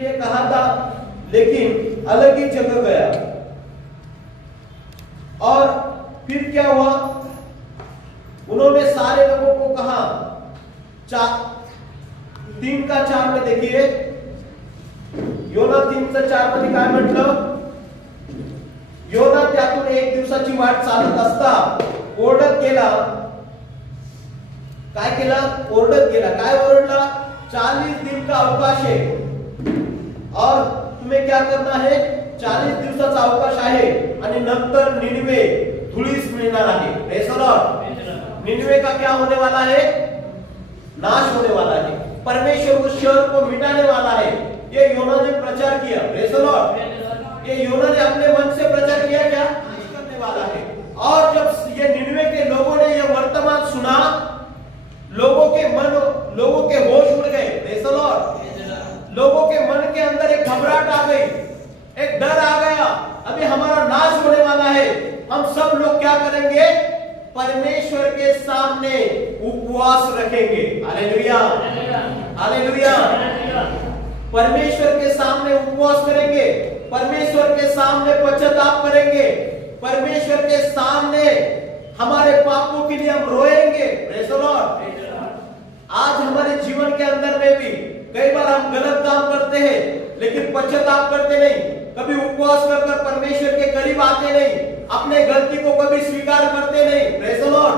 ये कहा था, लेकिन अलग ही जगह गया। और फिर क्या हुआ, उन्होंने सारे लोगों को कहा, 3:4 में देखिए, योना 3:4 मध्ये काय म्हटलं, योना त्यातून 1 दिवसाची वाट चालत असता ओरडत गेला. काय केला? ओरडत गेला. काय ओरडला? 40 दिन का अवकाश है और तुम्हें क्या करना है, 40 दिवसाचा अवकाश आहे आणि नंतर निनिवे धुळीस मिळणार आहे. Praise the Lord. निनिवे का क्या होने वाला है? नाश होने वाला है. परमेश्वर उस शहर को मिटाने वाला है. ये योना ने प्रचार किया. Praise the Lord. ये योना ने अपने मन से प्रचार किया, क्या नाश करने वाला है. और जब ये निनिवे के लोगों ने ये वर्तमान सुना, लोगों के होश उड़ गए. Praise the Lord. लोगों के मन के अंदर एक घबराहट आ गई, एक डर आ गया, अभी हमारा नाश होने वाला है. हम सब लोग क्या करेंगे? परमेश्वर के सामने उपवास रखेंगे. Hallelujah, hallelujah. परमेश्वर के सामने उपवास करेंगे, परमेश्वर के सामने पश्चाताप करेंगे, परमेश्वर के सामने हमारे पापों के लिए हम रोएंगे. Praise the Lord. आज हमारे जीवन के अंदर में भी कई बार हम गलत काम करते हैं, लेकिन पश्चाताप करते नहीं, कभी उपवास कर परमेश्वर के करीब आते नहीं, अपने गलती को कभी स्वीकार करते नहीं. Praise the Lord.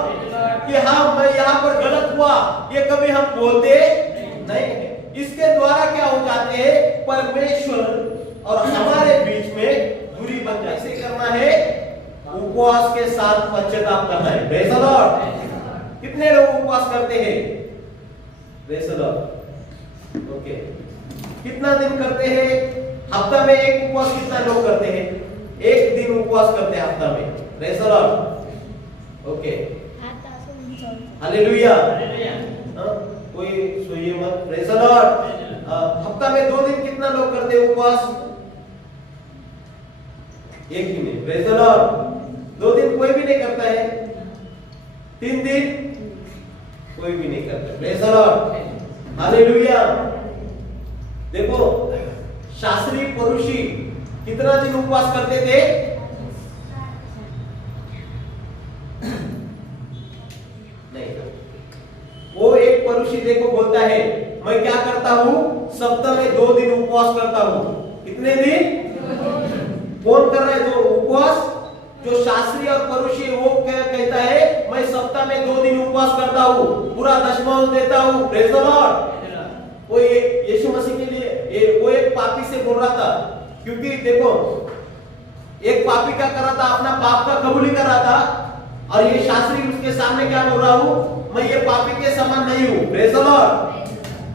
कि हाँ, मैं यहाँ पर गलत हुआ, ये कभी हम बोलते नहीं. इसके द्वारा क्या हो जाते हैं, परमेश्वर और हमारे बीच में दूरी बन जाए. इसे करना है, उपवास के साथ पश्चाताप करना है. Praise the Lord. कितने लोग उपवास करते हैं? Praise the Lord. ओके. कितना दिन करते हैं? हफ्ता में एक उपवास कितना लोग करते हैं? एक दिन उपवास करते हैं हफ्ता में. Praise the Lord. Okay. Hallelujah. कोई सोइए मत. Praise the Lord. हफ्ता में 2 दिन कितना लोग करते हैं उपवास? एक ही नहीं. Praise the Lord. 2 दिन कोई भी नहीं करता है. 3 दिन कोई भी नहीं करता. Praise the Lord. हालेलुया. देखो, शास्त्री पुरुषी कितना दिन उपवास करते थे? नहीं. वो एक पुरुषी देखो बोलता है, मैं क्या करता हूं, सप्ताह में 2 दिन उपवास करता हूं. कितने दिन? कौन कर रहा है जो उपवास? जो शास्त्री और परुषी, वो क्या कहता है, मैं सप्ताह में 2 दिन उपवास करता हूं, पूरा दशमांश देता हूं. Praise the Lord. वो यीशु मसीह के लिए वो एक पापी से बोल रहा था, क्योंकि देखो, एक पापी क्या कर रहा था, अपना पाप का कबूली कर रहा था, और ये शास्त्री उसके सामने क्या बोल रहा हूं, मैं ये पापी के समान नहीं हूं. Praise the Lord.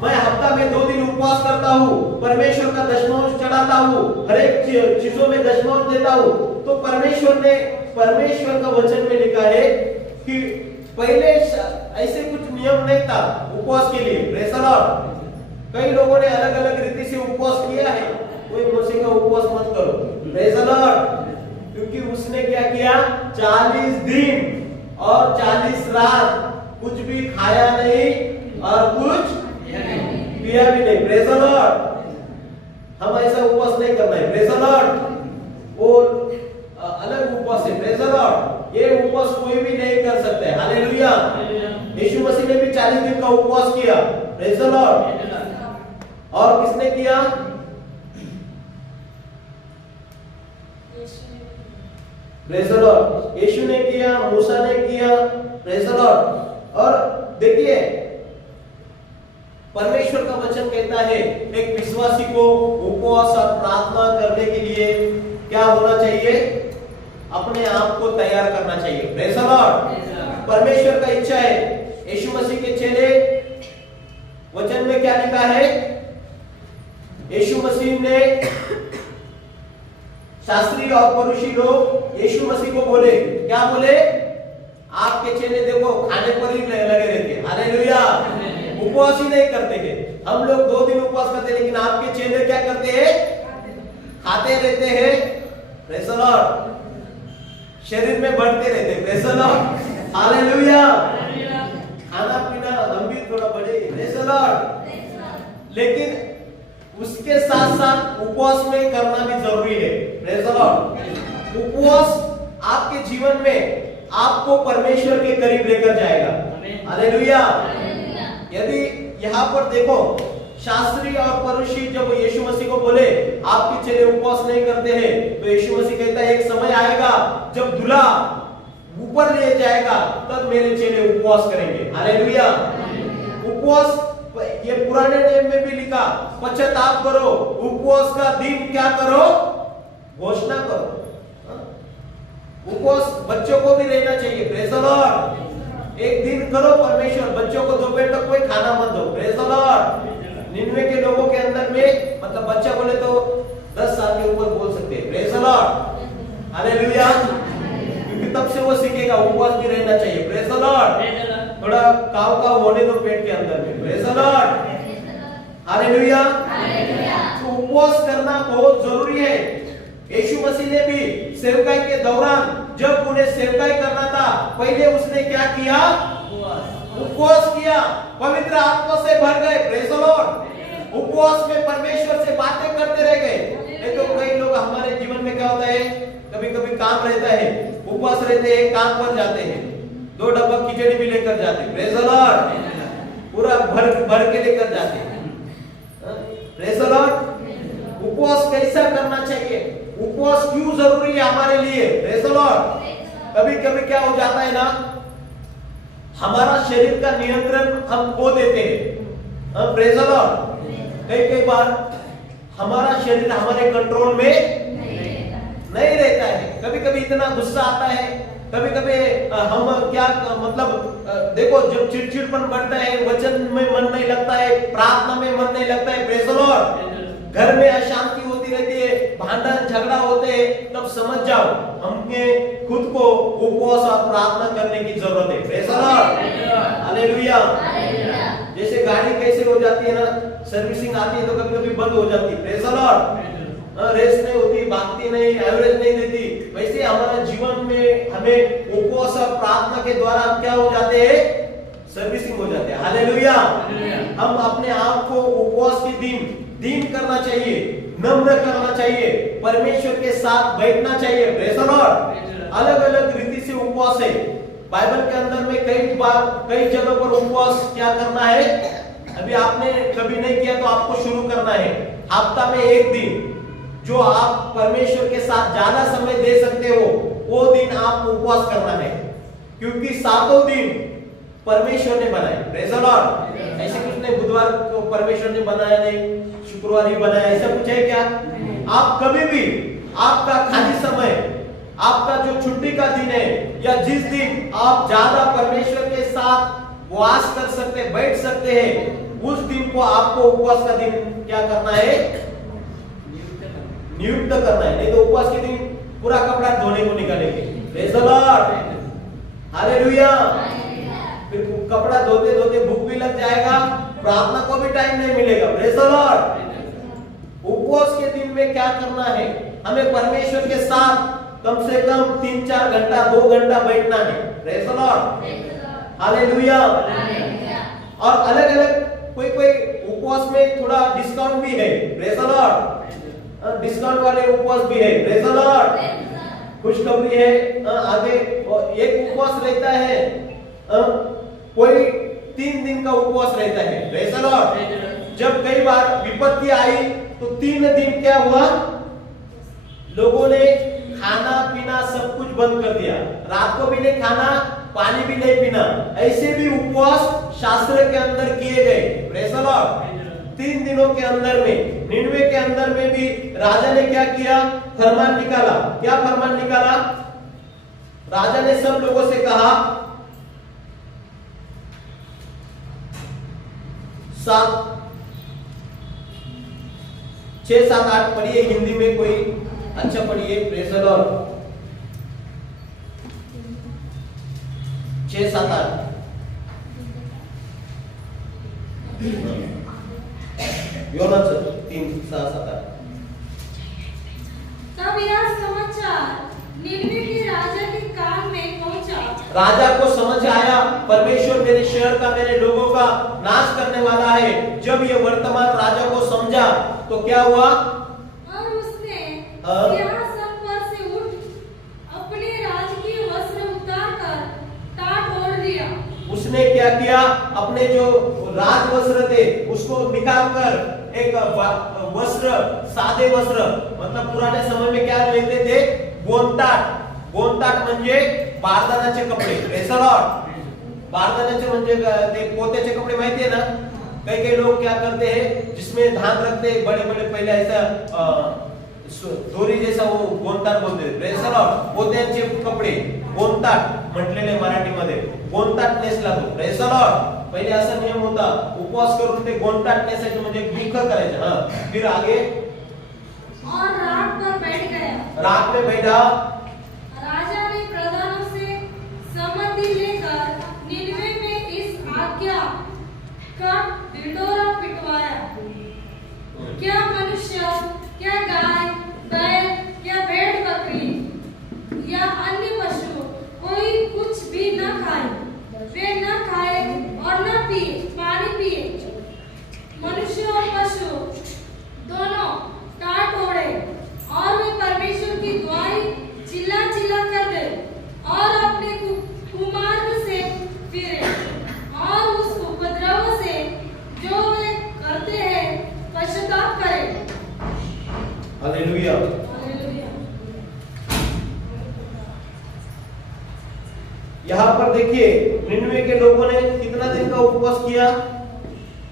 मैं हफ्ता में 2 दिन उपवास करता हूं, परमेश्वर का दशमांश चढ़ाता हूं, हर एक चीजों में दशमांश देता हूं. तो परमेश्वर का वचन में लिखा है कि पहले ऐसे कुछ नियम नहीं था उपवास के लिए. Praise the Lord. कई लोगों ने अलग अलग रीति से उपवास किया है. कोई मसीह का उपवास मत करो. Praise the Lord. क्योंकि उसने क्या किया, 40 दिन और 40 रात कुछ भी खाया नहीं और कुछ पिया भी नहीं. Praise the Lord. हम ऐसा उपवास नहीं करना है. Praise the Lord. वो अलग उपवास है. Praise the Lord. ये उपवास कोई भी नहीं कर सकता है. हालेलुया. यीशु मसीह ने भी 40 दिन का उपवास किया. Praise the Lord. और किसने किया? Praise the Lord. यीशु ने किया, मूसा ने किया. Praise the Lord. और देखिए, परमेश्वर का वचन कहता है, एक विश्वासी को उपवास और प्रार्थना करने के लिए क्या होना चाहिए? अपने आप को तैयार करना चाहिए. Praise the Lord. परमेश्वर का इच्छा है. यीशु मसीह के चेले, वचन में क्या लिखा है, यीशु मसीह ने, शास्त्री और परुषी लोग यीशु मसीह को बोले, क्या बोले? आपके चेले देखो खाने पर ही लगे रहते. हालेलुया. उपवास ही नहीं करते हैं. हम लोग 2 दिन उपवास करते हैं, लेकिन आपके चेले क्या करते हैं? खाते रहते हैं. Praise the Lord. शरीर में बढ़ते रहते. Praise the Lord. हालेलुया. खाना पीना हम भी थोड़ा बढ़े. Praise the Lord. लेकिन उसके साथ साथ उपवास में करना भी जरूरी है। Praise the Lord. उपवास आपके जीवन में आपको परमेश्वर के करीब लेकर जाएगा। हालेलुया। यदि यहाँ पर देखो, शास्त्री और फरीसी जब यीशु मसीह को बोले आपके चेले उपवास नहीं करते हैं, तो यीशु मसीह कहता है एक समय आएगा जब दूल्हा ऊपर ले जाएगा तब मेरे चेले उपवास करेंगे। हालेलुया। उपवास ये पुराने नियम में भी लिखा, पश्चाताप करो, उपवास का दिन क्या करो, घोषणा करो। उपवास बच्चों को भी रहना चाहिए। Praise the Lord. एक दिन करो परमेश्वर, बच्चों को दोपहर तक कोई खाना मत दो। Praise the Lord. निन्वे के लोगों के अंदर में, मतलब बच्चा बोले तो 10 साल के ऊपर बोल सकते हैं। Praise the Lord. हालेलुया। क्योंकि तब से वो सीखेगा उपवास भी रहना चाहिए। Praise the Lord. थोड़ा काव काव होने दो पेट के अंदर में। Praise the Lord. हालेलुया। तो उपवास करना बहुत जरूरी है। यीशु मसीह ने भी सेवकाई के दौरान जब उन्हें सेवकाई करना था, पहले उसने क्या किया, उपवास किया, पवित्र आत्मा से भर गए। Praise the Lord. उपवास में परमेश्वर से बातें करते रह गए। नहीं तो कई लोग हमारे जीवन में क्या होता है, कभी कभी काम रहता है, उपवास रहते हैं, काम पर जाते हैं, 2 डब्बा खिचड़ी भी लेकर जाते हैं। Praise the Lord. पूरा भर के लेकर जाते हैं। Praise the Lord. उपवास कैसा करना चाहिए, उपवास क्यों जरूरी है हमारे लिए। Praise the Lord. कभी कभी क्या हो जाता है ना, हमारा शरीर का नियंत्रण हम खो देते हैं। Praise the Lord. कई बार हमारा शरीर हमारे कंट्रोल में नहीं रहता है। कभी कभी इतना गुस्सा आता है, कभी कभी हम क्या मतलब देखो, जब चिड़चिड़पन बढ़ता है, वचन में मन नहीं लगता है, प्रार्थना में मन नहीं लगता है। Praise the Lord. घर में अशांति होती रहती है, भांडन झगड़ा होते हैं, तब समझ जाओ हमें खुद को उपवास और प्रार्थना करने की जरूरत है। Praise the Lord. हालेलुया। जैसे गाड़ी कैसे हो जाती है ना, सर्विसिंग आती है तो कभी कभी बंद हो जाती है। Praise the Lord. रेस नहीं होती, भागती नहीं, एवरेज नहीं देती, वैसे हमारा जीवन में हमें उपवास और प्रार्थना के द्वारा क्या हो जाते हैं, सर्विसिंग हो जाते हैं। हालेलुया। हम अपने आप को उपवास के दिन करना चाहिए, नम्र करना चाहिए, परमेश्वर के साथ बैठना चाहिए। Praise the Lord. अलग अलग रीति से उपवास है। बाइबल के अंदर में कई जगह पर उपवास क्या करना है, अभी आपने कभी नहीं किया तो आपको शुरू करना है। हफ्ता में एक दिन जो आप परमेश्वर के साथ ज्यादा समय दे सकते हो, वो दिन आप उपवास करना है, क्योंकि 7 दिन परमेश्वर ने बनाए। Praise the Lord. ऐसे कुछ नहीं बुधवार को परमेश्वर ने बनाया नहीं, शुक्रवार ही बनाया, ऐसा कुछ है क्या? आप कभी भी आपका खाली समय, आपका जो छुट्टी का दिन है, या जिस दिन आप ज्यादा परमेश्वर के साथ वास कर सकते, बैठ सकते हैं, उस दिन को आपको उपवास का दिन क्या करना है, नियुक्त करना है। नहीं तो उपवास के दिन पूरा कपड़ा धोने को निकालेंगे। Praise the Lord. हालेलुया। फिर कपड़ा धोते धोते भूख भी लग जाएगा, प्रार्थना को भी टाइम नहीं मिलेगा। Praise the Lord. उपवास के दिन में क्या करना है, हमें परमेश्वर के साथ कम से कम 3-4 घंटा 2 घंटा बैठना है। Praise the Lord. हालेलुया। और अलग अलग कोई उपवास में थोड़ा डिस्काउंट भी है। Praise the Lord. डिस्काउंट वाले उपवास भी है। Praise the Lord. खुशखबरी है, आगे एक उपवास रहता है, कोई 3 दिन का उपवास रहता है। Praise the Lord. जब कई बार विपत्ति आई तो 3 दिन क्या हुआ, लोगों ने खाना पीना सब कुछ बंद कर दिया, रात को भी नहीं खाना, पानी भी नहीं पीना। ऐसे भी उपवास शास्त्र के अंदर किए गए। Praise the Lord. 3 दिनों के अंदर में, निन्वे के अंदर में भी राजा ने क्या किया, फरमान निकाला। क्या फरमान निकाला? राजा ने सब लोगों से कहा, 6, 7, 8 पढ़िए, हिंदी में कोई अच्छा पढ़िए। Praise the Lord. 6, 7, 8 योना 3, 7, 8। तब यह समाचार निन्वे के राजा के कान में पहुंचा। राजा को समझ आया, परमेश्वर मेरे शहर का, मेरे लोगों का नाश करने वाला है। जब ये वर्तमान राजा को समझा तो क्या हुआ? और उसने हाँ। सिंहासन पर से उठ अपने राजकीय वस्त्र उतारकर टाट ओढ़ लिया। उसने क्या किया? अपने जो राज वस्त्र थे उसको निकालकर एक वस्त्र, सादे वस्त्र, मतलब पुराने समय में क्या लेते थे? गोंताट। गोंताट म्हणजे बारदानाचे कपडे। Praise the Lord. बारदानाचे म्हणजे ते पोत्याचे कपडे माहिती है ना? कई कई लोग क्या करते हैं, जिसमें धान रखते हैं बड़े बड़े, पहले ऐसा दोरी जैसा वो गोंताट बोलते हैं। Praise the Lord. पोत्यांचे कपडे गोंताट म्हटलेले मराठीमध्ये, गोंताट नेसला तो। Praise the Lord. पहिले असा नियम होता, उपवास करून ते गोंताट नेसायचे, म्हणजे दुःख करायचे। हां, फिर आगे और रात पर बैठ गया। रात में बैठा। राजा ने प्रधानों से सम्मति लेकर निनवे में इस आज्ञा का ढिंढोरा पिटवाया। क्या मनुष्य, क्या गाय, बैल, क्या भेड़ बकरी या अन्य पशु कोई कुछ भी न खाए, वे न खाए और न पिए, पानी पिए। मनुष्य और पशु दोनों टाट ओढ़े और वे परमेश्वर की दुआई चिल्ला चिल्ला कर दे और अपने कुमार्ग से फिरे और उस उपद्रव से जो वे करते हैं पश्चाताप करें। हालेलुया। हालेलुया। यहाँ पर देखिए, निनवे के लोगों ने कितना दिन का उपवास किया?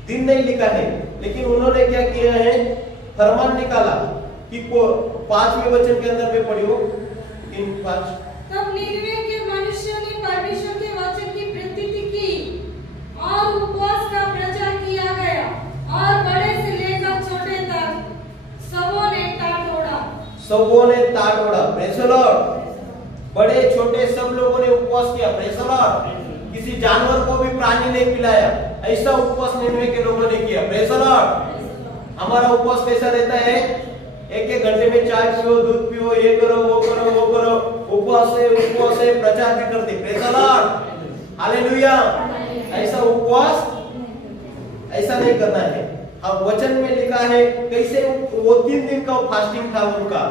दिन नहीं लिखा है, लेकिन उन्होंने क्या किया है? फरमान निकाला कि 5वें वचन के अंदर में पढ़ियो 3-5। तब निनवे के मनुष्यों ने परमेश्वर के वचन की प्रतीति की और उपवास का प्रचार किया गया और बड़े से लेकर छोटे तक सबों ने टाट ओढ़ा। सबों ने टाट ओढ़ा। Praise the Lord. बड़े छोटे सब लोगों ने उपवास किया। Praise the Lord. किसी जानवर को भी पानी नहीं पिलाया, ऐसा उपवास निनवे के लोगों ने किया। Praise the Lord. हमारा उपवास कैसा रहता है? एक एक घंटे में चाय पियो, दूध पियो, ये करो, वो करो, वो करो। उपवास है, प्रचार भी करते। Praise the Lord. हालेलुया। ऐसा उपवास ऐसा नहीं करना है। अब वचन में लिखा है कैसे वो 3 दिन का फास्टिंग था उनका।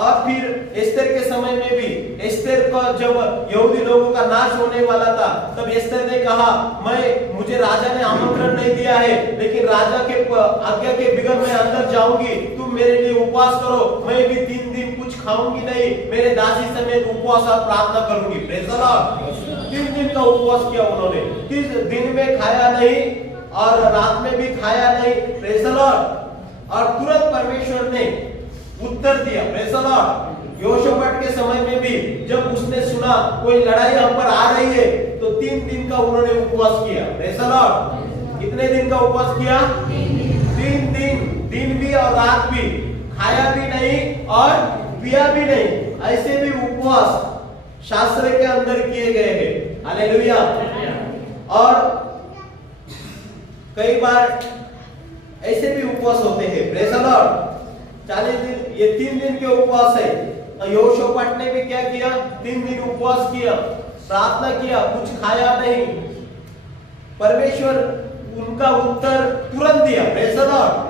और फिर एस्तेर के समय में भी, एस्तेर का जब यहूदी लोगों का नाश होने वाला था, तब एस्तेर ने कहा, मुझे राजा ने आमंत्रण नहीं दिया है, लेकिन राजा के आज्ञा के बगैर मैं अंदर जाऊंगी, तुम मेरे लिए उपवास करो, मैं भी 3 दिन कुछ खाऊंगी नहीं, मेरे दासी समेत उपवास और प्रार्थना करूंगी। Praise the Lord. 3 दिन का उपवास किया उन्होंने। 3 दिन में खाया नहीं और रात में भी खाया नहीं। Praise the Lord. और तुरंत परमेश्वर ने उत्तर दिया। Praise the Lord. यहोशापाट के समय में भी जब उसने सुना कोई लड़ाई हम पर आ रही है, तो 3 दिन का उन्होंने उपवास किया। Praise the Lord. कितने दिन का उपवास किया? 3 दिन, दिन भी और रात भी, खाया भी नहीं और पिया भी नहीं। ऐसे भी उपवास शास्त्र के अंदर किए गए हैं। हालेलुया। और कई बार ऐसे भी उपवास होते हैं। Praise the Lord. 40 दिन, ये 3 दिन के उपवास है। यहोशापाट ने भी क्या किया? 3 दिन उपवास किया, प्रार्थना किया, कुछ खाया नहीं। परमेश्वर उनका उत्तर तुरंत दिया। Praise the Lord.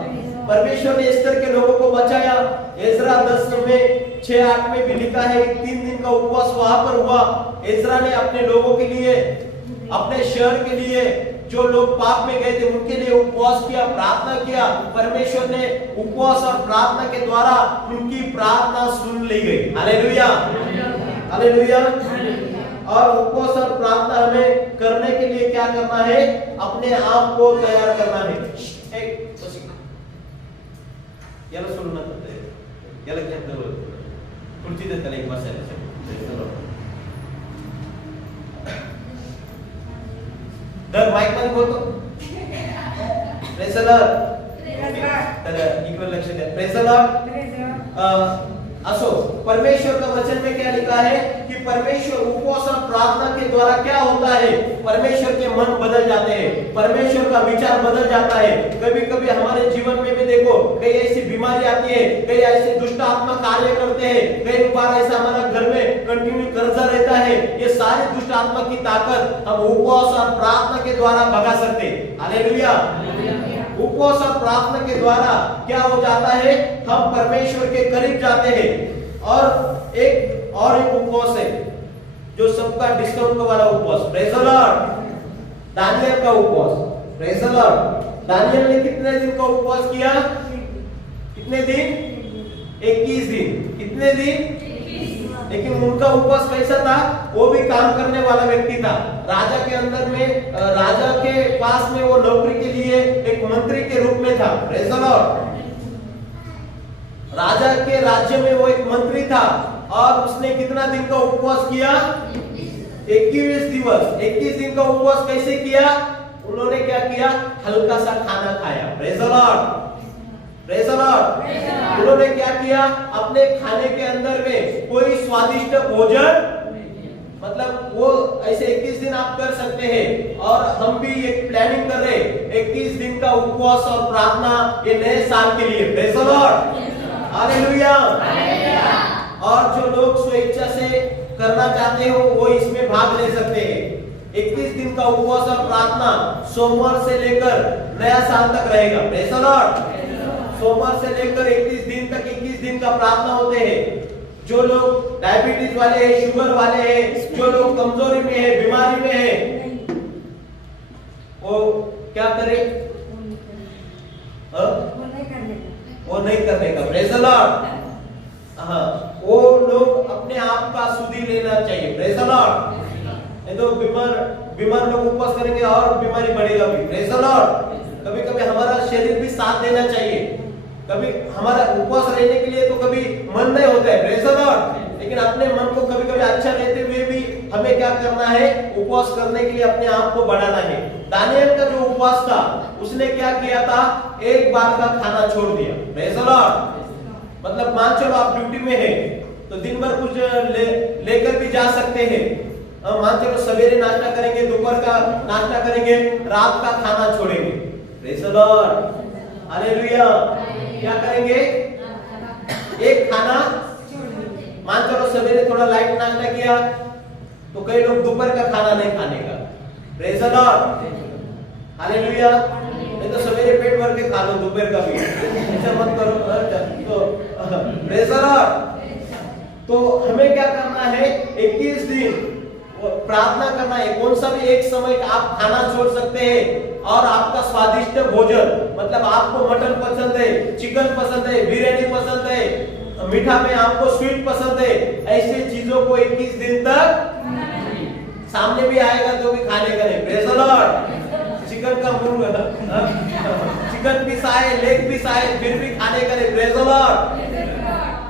परमेश्वर ने एस्तेर के लोगों को बचाया। एजरा 10 में 6-8 में भी लिखा है 3 दिन का उपवास वहां पर हुआ। एजरा ने अपने लोगों के लिए, अपने शहर के लिए, जो लोग पाप में गए थे उनके लिए उपवास किया, प्रार्थना किया। परमेश्वर ने उपवास और प्रार्थना के द्वारा उनकी प्रार्थना सुन ली गई। हालेलुया। हालेलुया। और उपवास और प्रार्थना हमें करने के लिए क्या करना है? अपने आप को तैयार करना है। एक याला सोडू नका ते, याला काय करू, खुर्ची देत त्याला एक बसायला. दर माईक मध्ये बोलतो. Praise the Lord. तर इकडे लक्ष द्या. Praise the Lord. असो, परमेश्वर का वचन में क्या लिखा है कि परमेश्वर उपवास और प्रार्थना के द्वारा क्या होता है? परमेश्वर के मन बदल जाते हैं, परमेश्वर का विचार बदल जाता है. कभी कभी हमारे जीवन में भी देखो कई ऐसी बीमारी आती है, कई ऐसे दुष्ट आत्मा कार्य करते हैं, कई बार ऐसा हमारा घर में कंटिन्यू कर्जा रहता है. ये सारे दुष्ट आत्मा की ताकत हम उपवास और प्रार्थना के द्वारा भगा सकते हैं. हालेलुया. उपवास और प्रार्थना के द्वारा क्या हो जाता है, हम परमेश्वर के करीब जाते हैं। और एक उपवास है जो सबका डिस्काउंट वाला उपवास, प्रेज द लॉर्ड, दानियल का उपवास, प्रेज द लॉर्ड। दानियल ने कितने दिन का उपवास किया? कितने दिन? 21 दिन। कितने दिन? लेकिन उनका उपवास कैसा था? वो भी काम करने वाला व्यक्ति था। राजा के अंदर में, राजा के पास में वो नौकरी के लिए एक मंत्री के रूप में था, प्रेज द लॉर्ड। राजा के राज्य में वो एक मंत्री था और उसने कितना दिन का उपवास किया? 21 दिवस। 21 दिन का उपवास कैसे किया? उन्होंने क्या किया? हल्का सा खाना खाया, praise the Lord, praise the Lord. उन्होंने क्या किया? अपने खाने के अंदर में कोई स्वादिष्ट भोजन, मतलब वो ऐसे 21 दिन आप कर सकते हैं। और हम भी एक प्लानिंग कर रहे हैं 21 दिन का उपवास और प्रार्थना ये नए साल के लिए, प्रेज द लॉर्ड, हालेलुया। और जो लोग स्वेच्छा से करना चाहते हो वो इसमें भाग ले सकते हैं। 21 दिन का उपवास और प्रार्थना सोमवार से लेकर नया साल तक रहेगा, प्रेज द लॉर्ड। सोमवार से लेकर 21 दिन तक 21 दिन का प्रार्थना होते हैं। जो लोग डायबिटीज वाले हैं, शुगर वाले हैं, जो लोग कमजोरी में है, बीमारी में है, वो क्या करें? वो नहीं करने का, प्रेज द लॉर्ड। हाँ, वो लोग अपने आप का सुधि लेना चाहिए, प्रेज द लॉर्ड। नहीं तो बीमार लोग उपवास करेंगे और बीमारी बढ़ेगा भी, प्रेज द लॉर्ड। कभी कभी हमारा शरीर भी साथ देना चाहिए। कभी हमारा उपवास रहने के लिए तो कभी मन नहीं होता है, प्रेज द लॉर्ड। लेकिन अपने मन को कभी कभी अच्छा रहते हुए भी हमें क्या करना है? उपवास करने के लिए अपने आप को बढ़ाना है। दानियल का जो उपवास था, उसने क्या किया था? एक बार का खाना छोड़ दिया, प्रेज द लॉर्ड। मतलब मान चलो आप ड्यूटी में है तो दिन भर कुछ लेकर भी जा सकते हैं। मान चलो सवेरे नाश्ता करेंगे, दोपहर का नाश्ता करेंगे, रात का खाना छोड़ेंगे, प्रेज द लॉर्ड, हालेलुया। क्या करेंगे? एक खाना, मान चलो सवेरे थोड़ा लाइट नाश्ता किया तो कई लोग दोपहर का खाना नहीं खाने का, प्रेज द लॉर्ड, हालेलुया। नहीं तो सवेरे पेट भर के खा लो दोपहर का भी, ऐसा मत करो। तो प्रेज द लॉर्ड। तो हमें क्या करना है? 21 दिन प्रार्थना करना है। कौन सा भी एक समय आप खाना छोड़ सकते हैं और आपका स्वादिष्ट भोजन, मतलब आपको मटन पसंद है, चिकन पसंद है, बिरयानी पसंद है, मीठा में आपको स्वीट पसंद है, ऐसे चीजों को 21 दिन तक सामने भी आएगा तो भी खाने का नहीं, प्रेज द लॉर्ड। चिकन का मुर्गा, चिकन पीस आए, लेग पीस आए, फिर भी खाने का नहीं, प्रेज द लॉर्ड।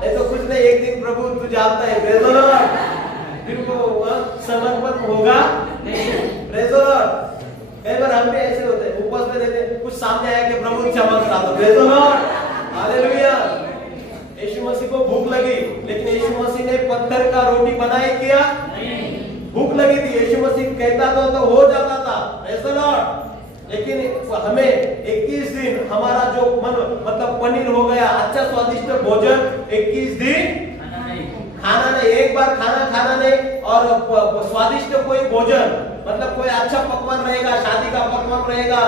ये तो कुछ नहीं, एक दिन प्रभु तू जानता है, प्रेज द लॉर्ड, फिर वो समर्पण होगा नहीं, प्रेज द लॉर्ड। कई बार हम भी ऐसे होते हैं, उपवास में रहते हैं, कुछ सामने आया कि प्रभु क्षमा करा दो, प्रेज द लॉर्ड, हालेलुया। यीशु मसीह को भूख लगी, लेकिन यीशु मसीह ने पत्थर का रोटी बनाए किया नहीं। भूख लगी थी, यीशु मसीह कहता तो हो जाता था, प्रेज द लॉर्ड। लेकिन हमें 21 दिन हमारा जो मन, मतलब पनीर हो गया, अच्छा स्वादिष्ट भोजन, 21 दिन खाना नहीं, एक बार खाना नहीं। और स्वादिष्ट कोई भोजन, मतलब कोई अच्छा पकवान रहेगा, शादी का पकवान रहेगा,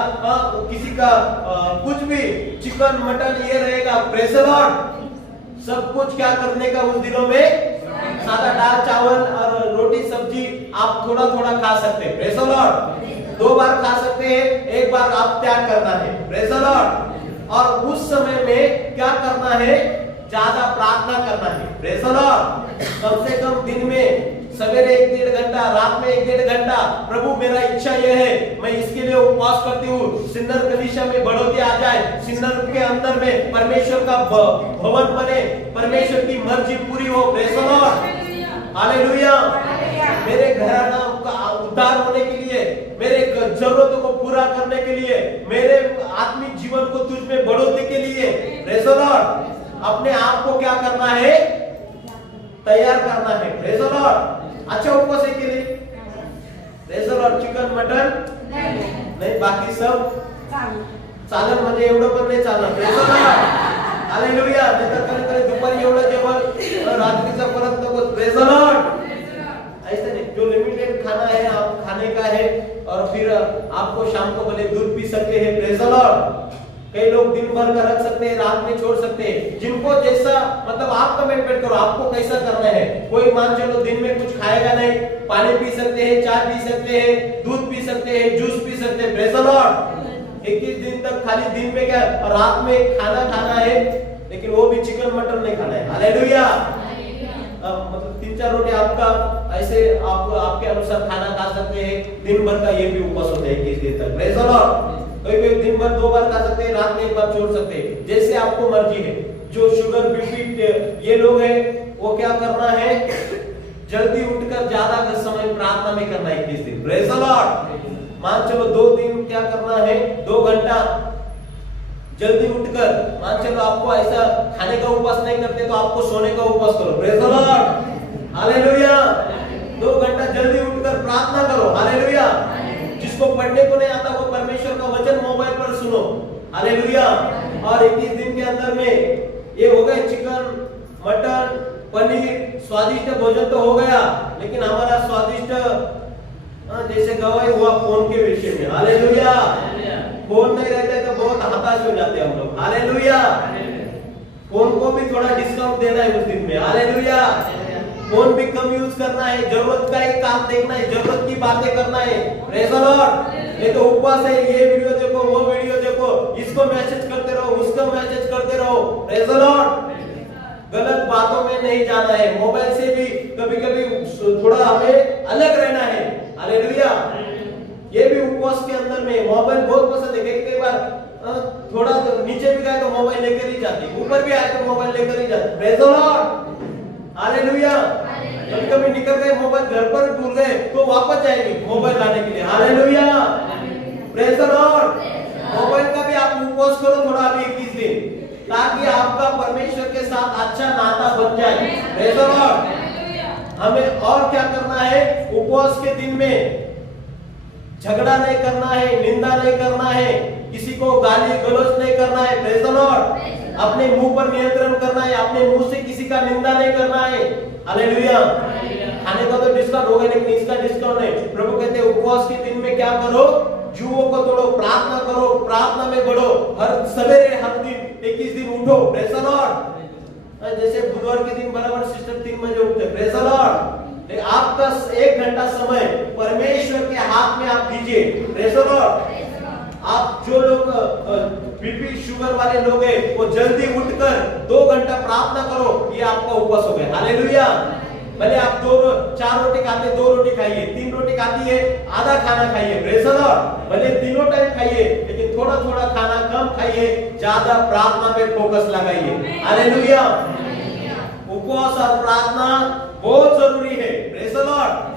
किसी का कुछ भी चिकन मटन ये रहेगा, प्रेज द लॉर्ड। सब कुछ क्या करने का उस दिनों में? सादा दाल चावल और रोटी सब्जी आप थोड़ा थोड़ा खा सकते हैं, प्रेज द लॉर्ड। 2 बार खा सकते हैं, एक बार आप त्याग करना है, प्रेज द लॉर्ड। और उस समय में क्या करना है? ज्यादा प्रार्थना करना है, प्रेज द लॉर्ड। कम से कम दिन में सवेरे 1-1.5 घंटा, रात में 1-1.5 घंटा, प्रभु मेरा इच्छा यह है, मैं इसके लिए उपवास करती हूँ, सिन्नर कलीसिया में बढ़ोतरी आ जाए, सिन्नर के अंदर में परमेश्वर का भवन बने, परमेश्वर की मर्जी पूरी हो, प्रेज द लॉर्ड, हालेलुया। मेरे घराना का उद्धार होने के लिए, मेरे जरूरतों को पूरा करने के लिए, मेरे आत्मिक जीवन को तुझ में बढ़ोतरी के लिए, प्रेज द लॉर्ड, अपने आप को क्या करना है? तैयार करना है, प्रेज द लॉर्ड। अच्छा उपवास है के लिए, praise the Lord. Chicken mutton नाही, बाकी सब चालेल, म्हणजे एवढं पण नाही चालणार, प्रेज द लॉर्ड, हालेलुया। नाहीतर कधी दुपारी एवढं जेवण, रात्रीचा परत नको, प्रेज द लॉर्ड। ऐसा नहीं, जो लिमिटेड खाना है आप खाने का है, और फिर आपको शाम को भले दूध पी सकते हैं, प्रेज द लॉर्ड। कई लोग दिन भर का रख सकते हैं, रात में छोड़ सकते हैं। जिनको जैसा मतलब आप कमेंटमेंट करो, आपको कैसा करना है। कोई मान चलो दिन में कुछ खाएगा नहीं, पानी पी सकते हैं, चाय पी सकते हैं, दूध पी सकते हैं, जूस पी सकते हैं। Praise the Lord. 21 दिन तक खाली दिन में क्या और रात में खाना खाना है, लेकिन वो भी चिकन मटन नहीं खाना है। हालेलुया। मतलब 3-4 रोटी आपका ऐसे आप आपके अनुसार खाना खा सकते हैं। दिन भर का ये भी उपवास होता है 21 दिन तक। Praise the Lord. कोई दिन भर 2 बार खा सकते हैं, रात में 1 बार छोड़ सकते हैं, जैसे आपको मर्जी है। जो शुगर बीपी ये लोग हैं वो क्या करना है, जल्दी उठकर ज्यादा समय प्रार्थना में करना है 21 दिन। Praise the Lord. मान चलो 2 दिन क्या करना है, 2 घंटा जल्दी उठकर, मान चलो आपको ऐसा खाने का उपवास नहीं करते तो आपको सोने का उपवास करो। Praise the Lord. हालेलुया। 2 घंटा जल्दी उठकर प्रार्थना करो। हालेलुया। जिसको पढ़ने को नहीं आता वो परमेश्वर का वचन मोबाइल पर सुनो। हालेलुया। और 21 दिन के अंदर में ये हो गए चिकन, मटन, पनीर, स्वादिष्ट भोजन तो हो गया, लेकिन हमारा स्वादिष्ट जैसे गवाही हुआ फोन के विषय में। हालेलुया। फोन नहीं रहते तो बहुत हताश हो जाते हैं हम लोग। हालेलुया। फोन को भी थोड़ा डिस्काउंट देना है उस दिन में। हालेलुया। फोन भी कम यूज करना है, जरूरत का ही काम देखना है, जरूरत की बातें करना है। Praise the Lord. ये तो उपवास है, ये वीडियो देखो, वो वीडियो देखो, इसको मैसेज करते रहो, उसको मैसेज करते रहो। Praise the Lord. गलत बातों में नहीं जाना है। मोबाइल से भी कभी-कभी थोड़ा हमें अलग रहना है। हालेलुया। ये भी उपवास के अंदर में मोबाइल बहुत पसंद है। कई बार थोड़ा नीचे भी गए तो मोबाइल लेकर ही जाते, ऊपर भी आए तो मोबाइल लेकर ही जाते। Praise the Lord. हालेलुया। कभी निकल गए, मोबाइल घर पर भूल गए तो वापस जाएंगे मोबाइल लाने के लिए। Hallelujah. Praise the Lord. Mobile का भी आप उपवास करो थोड़ा अभी 21 दिन, ताकि आपका परमेश्वर के साथ अच्छा नाता बन जाए। Praise the Lord. हमें और क्या करना है, उपवास के दिन में झगड़ा नहीं करना है, निंदा नहीं करना है, किसी को गाली गलौज नहीं करना है। Praise the Lord. अपने मुंह पर नियंत्रण करना है, अपने मुंह से किसी का निंदा नहीं करना है। हालेलुया। खाने का तो डिस्काउंट हो गया, लेकिन इसका डिस्काउंट नहीं। प्रभु कहते हैं उपवास के दिन में क्या करो, जुओं को तोड़ो, प्रार्थना करो, प्रार्थना में बढ़ो। हर सवेरे हर दिन 21 दिन उठो। Praise the Lord. जैसे बुधवार के दिन बराबर सिस्टर 3 बजे उठते। Praise the Lord. आपका 1 घंटा समय परमेश्वर के हाथ में आप दीजिए। Praise the Lord. आप जो लोग बीपी शुगर वाले लोग हैं वो जल्दी उठकर 2 घंटा प्रार्थना करो, ये आपका उपवास हो गया। हालेलुया। भले आप 4 रोटी खाते, 2 रोटी खाइए, 3 रोटी खाती है, आधा खाना खाइए। Praise the Lord. भले तीनों टाइम खाइए, लेकिन थोड़ा थोड़ा खाना कम खाइए, ज्यादा प्रार्थना पे फोकस लगाइए। हालेलुया। उपवास और प्रार्थना बहुत जरूरी है। Praise the Lord.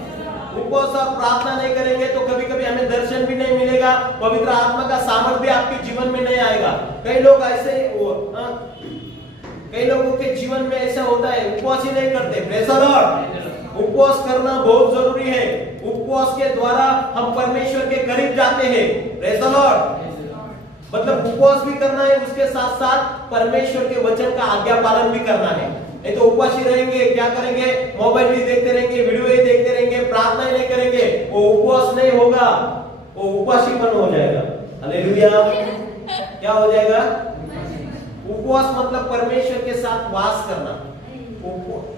उपवास और प्रार्थना नहीं करेंगे तो कभी कभी हमें दर्शन भी नहीं मिलेगा, पवित्र आत्मा का सामर्थ भी आपके जीवन में नहीं आएगा। कई लोग ऐसे कई लोगों के जीवन में ऐसा होता है, उपवास ही नहीं करते। Praise the Lord. उपवास करना बहुत जरूरी है। उपवास के द्वारा हम परमेश्वर के करीब जाते हैं। Praise the Lord. मतलब उपवास भी करना है, उसके साथ साथ परमेश्वर के वचन का आज्ञा पालन भी करना है। नहीं तो उपवास ही रहेंगे, क्या करेंगे, मोबाइल भी देखते रहेंगे, वीडियो ही देखते रहेंगे, प्रार्थना ही नहीं करेंगे, वो उपवास नहीं होगा, वो उपवास ही बंद हो जाएगा। हालेलुया। क्या हो जाएगा? उपवास मतलब परमेश्वर के साथ वास करना,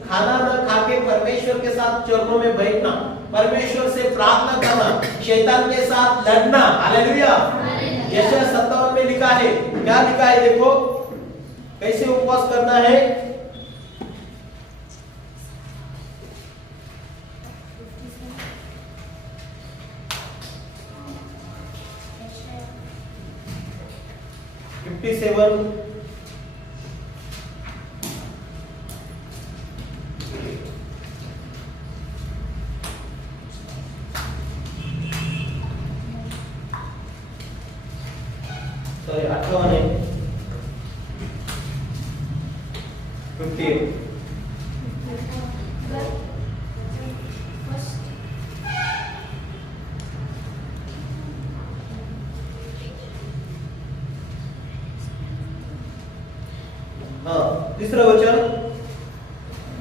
खाना न खा के परमेश्वर के साथ चरणों में बैठना, परमेश्वर से प्रार्थना करना, शैतान के साथ लड़ना। हालेलुया। यशायाह 57 में लिखा है, क्या लिखा है देखो, कैसे उपवास करना है। सॉरी 58 है 58 तीसरा वचन,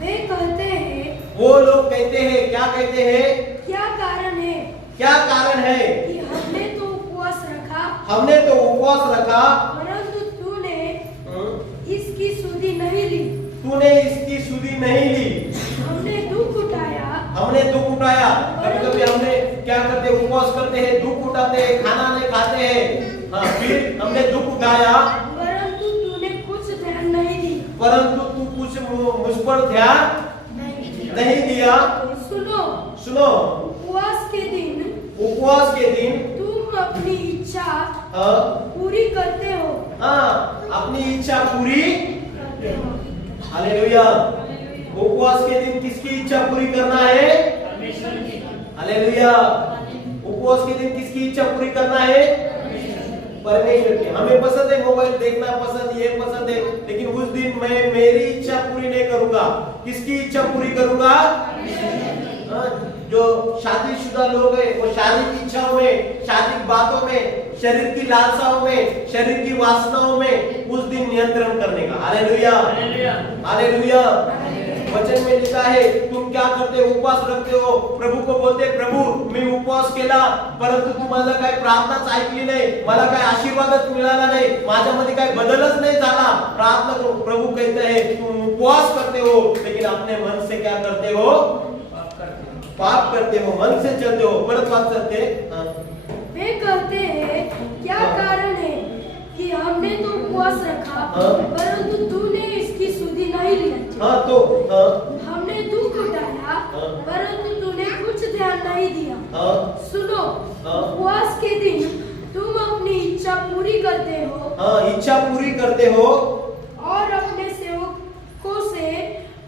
वे कहते हैं, वो लोग कहते हैं, क्या कहते हैं, क्या कारण है, क्या कारण है कि हमने तो उपवास रखा, हमने तो उपवास रखा, परंतु हैं, खाना नहीं खाते हैं। हाँ, फिर हमने दुख गाया, परंतु तूने कुछ ध्यान नहीं दी। परंतु तू कुछ मुझ पर ध्यान नहीं दिया। सुनो, उपवास के दिन तुम अपनी इच्छा हाँ, पूरी करते हो। हाँ, अपनी इच्छा पूरी करते हो। हालेलुया। उपवास के दिन किसकी इच्छा पूरी करना है? हालेलुया। उपवास के दिन किसकी इच्छा पूरी करना है? परमेश्वर की। हमें पसंद है मोबाइल देखना, पसंद ये पसंद है, लेकिन उस दिन मैं मेरी इच्छा पूरी नहीं करूंगा। किसकी इच्छा पूरी करूंगा? जो शादीशुदा लोग हैं वो शारीरिक इच्छाओं में, शारीरिक बातों में, शरीर की लालसाओं में, शरीर की वासनाओं में उस दिन नियंत्रण करने का। Hallelujah, hallelujah. वचन में लिखा है, तुम क्या करते हो? उपवास रखते हो। प्रभु को बोलते, प्रभु मी उपवास केला, परंतु तुम्हाला काय प्रार्थनाच ऐकली नाही, मला काय आशीर्वादच मिळाला नाही, माझ्यामध्ये काय बदलच नहीं झाला। प्रार्थना करो। प्रभु कहते हैं तुम उपवास करते हो, लेकिन अपने मन से क्या करते हो? पाप करते हो, मन से चलते हो। परत बात करते वे कहते हैं, क्या कारण है कि हमने तो उपवास रखा, परंतु तूने इसकी सुधि नहीं ली। हाँ, तो हमने दुख उठाया, परंतु तूने कुछ ध्यान नहीं दिया। सुनो, उपवास के दिन तुम अपनी इच्छा पूरी करते हो। हाँ, इच्छा पूरी करते हो और अपने सेवकों से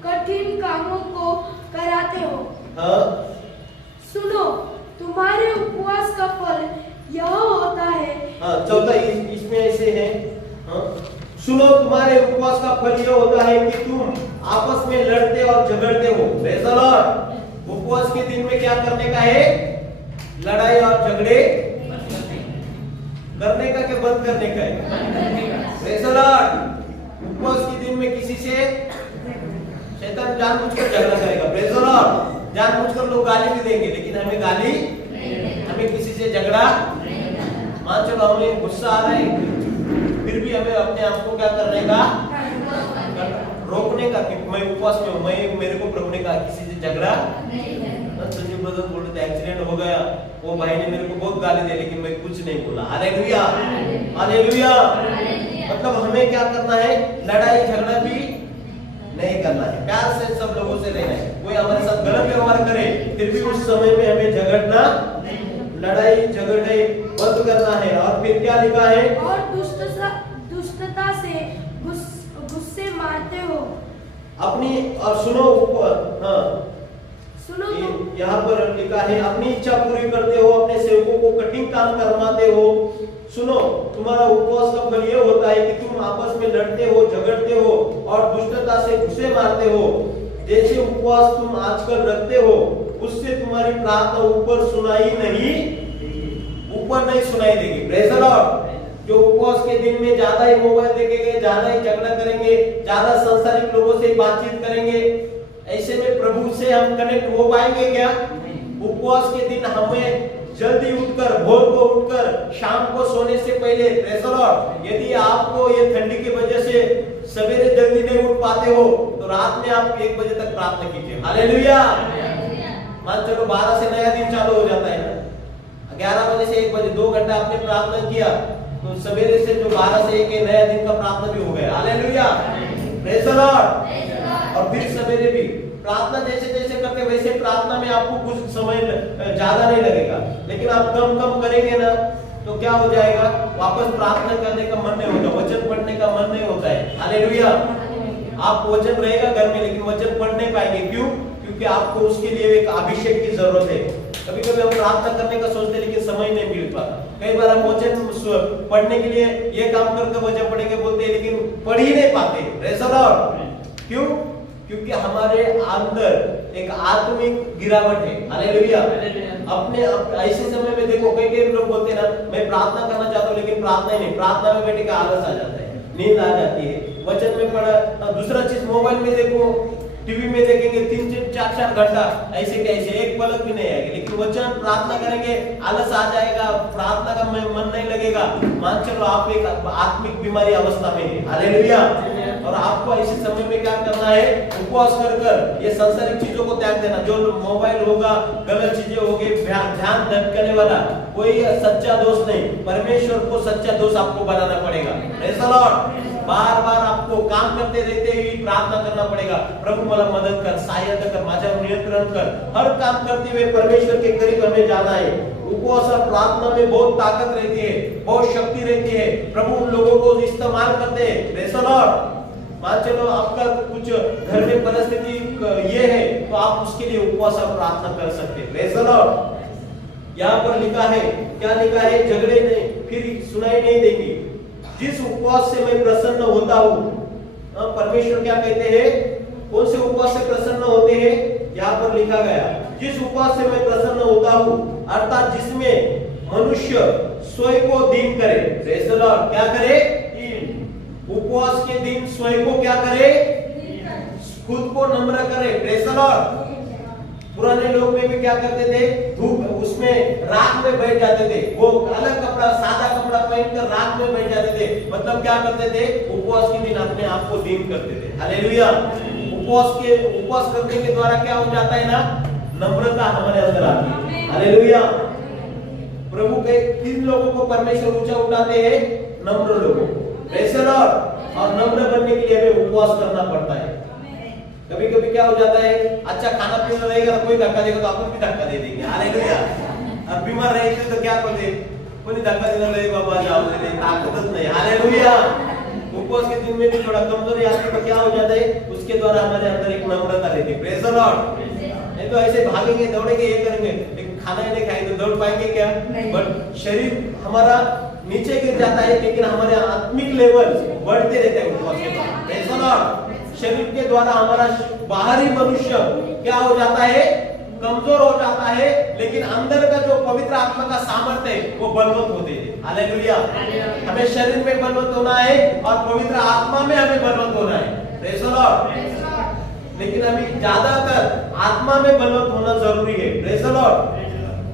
कठिन कामों को कराते हो। हाँ, सुनो, तुम्हारे उपवास का फल यह होता है। हाँ, चौथा इसमें ऐसे है। हाँ, सुनो, तुम्हारे उपवास का फल यह होता है कि तुम आपस में लड़ते और झगड़ते हो। Praise the Lord. उपवास के दिन में क्या करने का है? लड़ाई और झगड़े करने का, क्या बंद करने का है? Praise the Lord. उपवास के दिन में किसी से शैतान जानबूझकर झगड़ा करेगा। Praise the Lord. जानबूझकर लोग गाली भी देंगे, लेकिन हमें गाली, हमें किसी से झगड़ा, मान चलो हमें गुस्सा आ रहा है, फिर भी हमें अपने आप को क्या करने का? रोकने का कि मैं उपवास में हूं, मैं मेरे को प्रभु ने कहा किसी से झगड़ा। संजीव ब्रदर बोल रहे थे एक्सीडेंट हो गया, वो भाई ने मेरे को बहुत गाली दी, लेकिन मैं कुछ नहीं बोला। Hallelujah, hallelujah. मतलब हमें क्या करना है? लड़ाई झगड़ा भी नहीं करना है, प्यार से सब लोगों से रहना है। कोई हमारे साथ गलत व्यवहार करे, फिर भी उस समय में हमें झगड़ना, लड़ाई झगड़े बंद करना है। और फिर क्या लिखा है? और दुष्टता से गुस्से मारते हो अपनी। और सुनो, हाँ, सुनो, यहाँ पर लिखा है अपनी इच्छा पूरी करते हो, अपने सेवकों को कठिन काम करवाते हो। सुनो, तुम्हारा उपवास का फल यह होता है कि तुम आपस में लड़ते हो, झगड़ते हो और दुष्टता से गुस्से मारते हो। जैसे उपवास तुम आजकल रखते हो, उससे तुम्हारी प्रार्थना ऊपर नहीं सुनाई देगी। Praise the Lord. जो उपवास के दिन में ज्यादा ही मोबाइल देखेंगे, ज्यादा ही झगड़ा करेंगे, ज्यादा सांसारिक लोगों से बातचीत करेंगे, ऐसे में प्रभु से हम कनेक्ट हो पाएंगे क्या? उपवास के दिन हमें जल्दी उठकर, भोर को उठकर, शाम को सोने से पहले, प्रेज़ द लॉर्ड, यदि आपको ये ठंडी की वजह से सवेरे जल्दी नहीं उठ पाते हो, तो रात में आप 1 बजे तक प्रार्थना कीजिए। हालेलुया। मान चलो 12 से नया दिन चालू हो जाता है ना, 11 बजे से 1 बजे 2 घंटा आपने प्रार्थना किया, तो सवेरे से जो 12 से 1 नया दिन का प्रार्थना भी हो गया। Hallelujah, praise the Lord. और फिर सवेरे भी प्रार्थना जैसे जैसे करते वैसे प्रार्थना में आपको कुछ समय ज्यादा नहीं लगेगा, लेकिन आप कम कम करेंगे ना, तो क्या हो जाएगा? वापस प्रार्थना करने का मन नहीं होता, वचन पढ़ने का मन नहीं होता है। हालेलुया। आप वचन रहेगा घर में, लेकिन वचन पढ़ नहीं पाएंगे। क्यों? क्योंकि आपको उसके लिए एक अभिषेक की जरूरत है। कभी कभी हम प्रार्थना करने का सोचते, लेकिन समय नहीं मिल पाता। कई बार हम वचन पढ़ने के लिए ये काम करके वचन पढ़ेंगे बोलते हैं, लेकिन पढ़ ही नहीं पाते। Praise the Lord. क्यों? क्योंकि हमारे अंदर एक आत्मिक गिरावट है। हालेलुया। अपने ऐसे समय में देखो, कई लोग बोलते हैं ना, मैं प्रार्थना करना चाहता हूँ, लेकिन प्रार्थना ही नहीं, प्रार्थना में बैठे का आलस आ जाता है, नींद आ जाती है, वचन में पढ़ा। दूसरा चीज मोबाइल में देखो, टीवी में देखेंगे 3-3, 4-4 घंटा, ऐसे कैसे एक पलक भी नहीं आएगी। लेकिन वचन प्रार्थना करेंगे, आलस आ जाएगा, प्रार्थना का मन नहीं लगेगा। मान चलो आप एक आत्मिक बीमारी अवस्था में है। हालेलुया। और आपको ऐसे समय में क्या करना है, उपवास कर ये सांसारिक चीजों को त्याग देना। जो मोबाइल होगा, गलत चीजें होगी, ध्यान भटकाने वाला कोई सच्चा दोस्त नहीं, परमेश्वर को सच्चा दोस्त आपको बनाना पड़ेगा। Praise the Lord. बार बार आपको काम करते रहते ही प्रार्थना करना पड़ेगा, प्रभु मला मदद कर, सहायता कर, माझ्यावर नियंत्रण कर। हर काम करते हुए परमेश्वर के करीब हमें जाना है। उपवास और प्रार्थना में बहुत ताकत रहती है, बहुत शक्ति रहती है। प्रभु उन लोगों को इस्तेमाल करते हैं। Praise the Lord. मान चलो आपका कुछ घर में परिस्थिति ये है, तो आप उसके लिए उपवास और प्रार्थना कर सकते हैं। Praise the Lord. यहाँ पर लिखा है, क्या लिखा है, झगड़े नहीं फिर सुनाई नहीं देंगी। जिस उपवास से मैं प्रसन्न होता हूँ, परमेश्वर क्या कहते हैं, कौन से उपवास से प्रसन्न होते हैं, यहाँ पर लिखा गया, जिस उपवास से मैं प्रसन्न होता हूँ, अर्थात जिसमें मनुष्य स्वयं को दीन करे। Praise the Lord. क्या करे, उपवास के दिन स्वयं को क्या करे, खुद को नम्र करे। Praise the Lord. पुराने लोग में भी क्या करते थे, धूप उसमें राख में बैठ जाते थे। वो अलग कपड़ा, सादा कपड़ा पहनकर राख में बैठ जाते थे। मतलब क्या करते थे, उपवास के दिन अपने आप को दीन करते थे। हालेलुया। उपवास करने के द्वारा क्या हो जाता है ना, नम्रता हमारे अंदर आती है। हालेलुया। प्रभु के 3 लोगों को परमेश्वर ऊंचा उठाते हैं, नम्र लोगों को। Praise the Lord. और नम्र बनने के लिए हमें उपवास करना पड़ता है। कभी कभी क्या हो जाता है, अच्छा खाना पीना रहेगा तो कोई धक्का देगा तो अपन भी धक्का दे देंगे। हालेलुया। और बीमार रहेंगे तो क्या करते, कोई धक्का देना नहीं, बाबा जाओ, नहीं ताकत नहीं। हालेलुया। उपवास के दिन में भी थोड़ा कमजोरी आती है तो क्या हो जाता है, उसके द्वारा हमारे अंदर एक नम्रता रहती है। Praise the Lord. नहीं तो ऐसे भागेंगे, दौड़ेंगे, ये करेंगे, लेकिन खाना ही नहीं खाएंगे तो दौड़ पाएंगे क्या? बट शरीर हमारा नीचे गिर जाता है, लेकिन हमारे आत्मिक लेवल बढ़ते रहते हैं उपवास के बाद। Praise the Lord. शरीर के द्वारा हमारा बाहरी मनुष्य क्या हो जाता है, कमजोर हो जाता है, लेकिन अंदर का जो पवित्र आत्मा का सामर्थ्य है वो बलवंत होते हैं। हालेलुया। हमें शरीर में बलवंत होना है और पवित्र आत्मा में हमें बलवंत होना है। Praise the Lord. लेकिन अभी ज्यादातर आत्मा में बलवंत होना जरूरी है। Praise the Lord.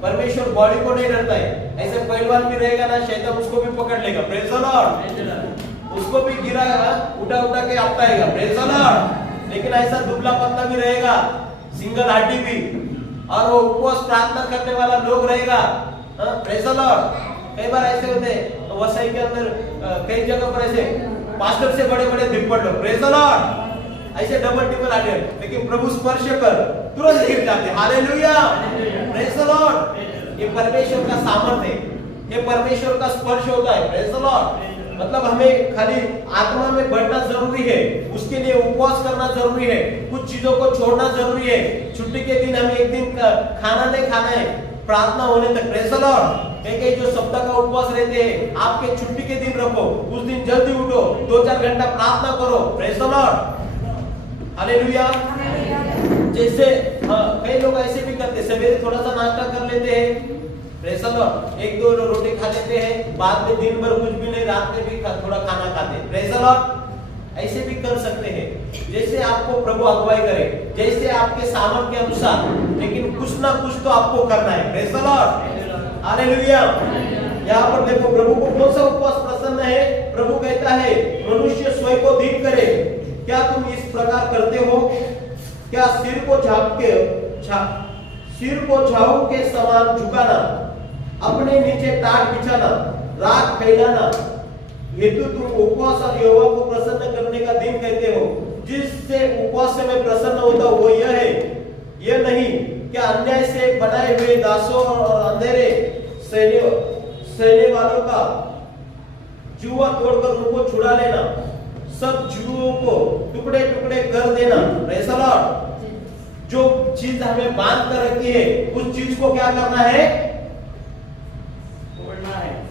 परमेश्वर बॉडी को नहीं डरता है। ऐसे पहलवान भी रहेगा ना, शैतान उसको भी पकड़ लेगा। Praise the Lord. उसको भी गिराएगा, उठा उठा के आपटाएगा। Praise the Lord. लेकिन ऐसा दुबला पतला भी रहेगा, सिंगल हड्डी भी, और वो उपवास प्रार्थना करने वाला लोग रहेगा। Praise the Lord. कई बार ऐसे होते हैं, तो वसई के अंदर कई जगह पर ऐसे पास्टर से बड़े बड़े दिल पड़ लो। Praise the Lord. ऐसे डबल टिपल आते, लेकिन प्रभु स्पर्श कर तुरंत गिर जाते। हालेलुया। Praise the Lord. ये परमेश्वर का सामर्थ्य है, ये परमेश्वर का स्पर्श होता है। Praise the Lord. मतलब हमें खाली आत्मा में बढ़ना जरूरी है, उसके लिए उपवास करना जरूरी है, कुछ चीजों को छोड़ना जरूरी है। छुट्टी के दिन हमें एक दिन खाना नहीं खाना है, प्रार्थना होने तक। Praise the Lord. कई जो सप्ताह का उपवास रहते हैं, आपके छुट्टी के दिन रखो, उस दिन जल्दी उठो, 2-4 घंटा प्रार्थना करो। Praise the Lord. हालेलुया। जैसे कई लोग ऐसे भी करते, सवेरे थोड़ा सा नाश्ता कर लेते हैं, प्रेज़ द लॉर्ड, 1-2 रोटी खा लेते हैं, बाद में दिन भर कुछ भी नहीं, रात में भी थोड़ा खाना खाते हैं। Praise the Lord. ऐसे भी कर सकते हैं, जैसे आपको प्रभु अगुवाई करे, जैसे आपके सामर्थ्य के अनुसार, लेकिन कुछ ना कुछ तो आपको करना है। Praise the Lord. हालेलुया। यहाँ पर देखो, प्रभु को कौन सा उपवास प्रसन्न है। प्रभु कहता है, मनुष्य स्वयं को दीन करे। क्या तुम इस प्रकार करते हो? क्या सिर को झाऊ के समान झुकाना, अपने नीचे टाट बिछाना, राख फैलाना हेतु तुम उपवास और यहोवा को प्रसन्न करने का दिन कहते हो। जिससे उपवास से मैं प्रसन्न होता हूँ वो यह है, यह नहीं क्या अन्याय से बनाए हुए दासों और अंधेरे सहने वालों का जुआ तोड़कर उनको छुड़ा लेना, सब जुओं को टुकड़े टुकड़े कर देना। Praise the Lord. जो चीज हमें बांध कर रखी है, उस चीज को क्या करना है,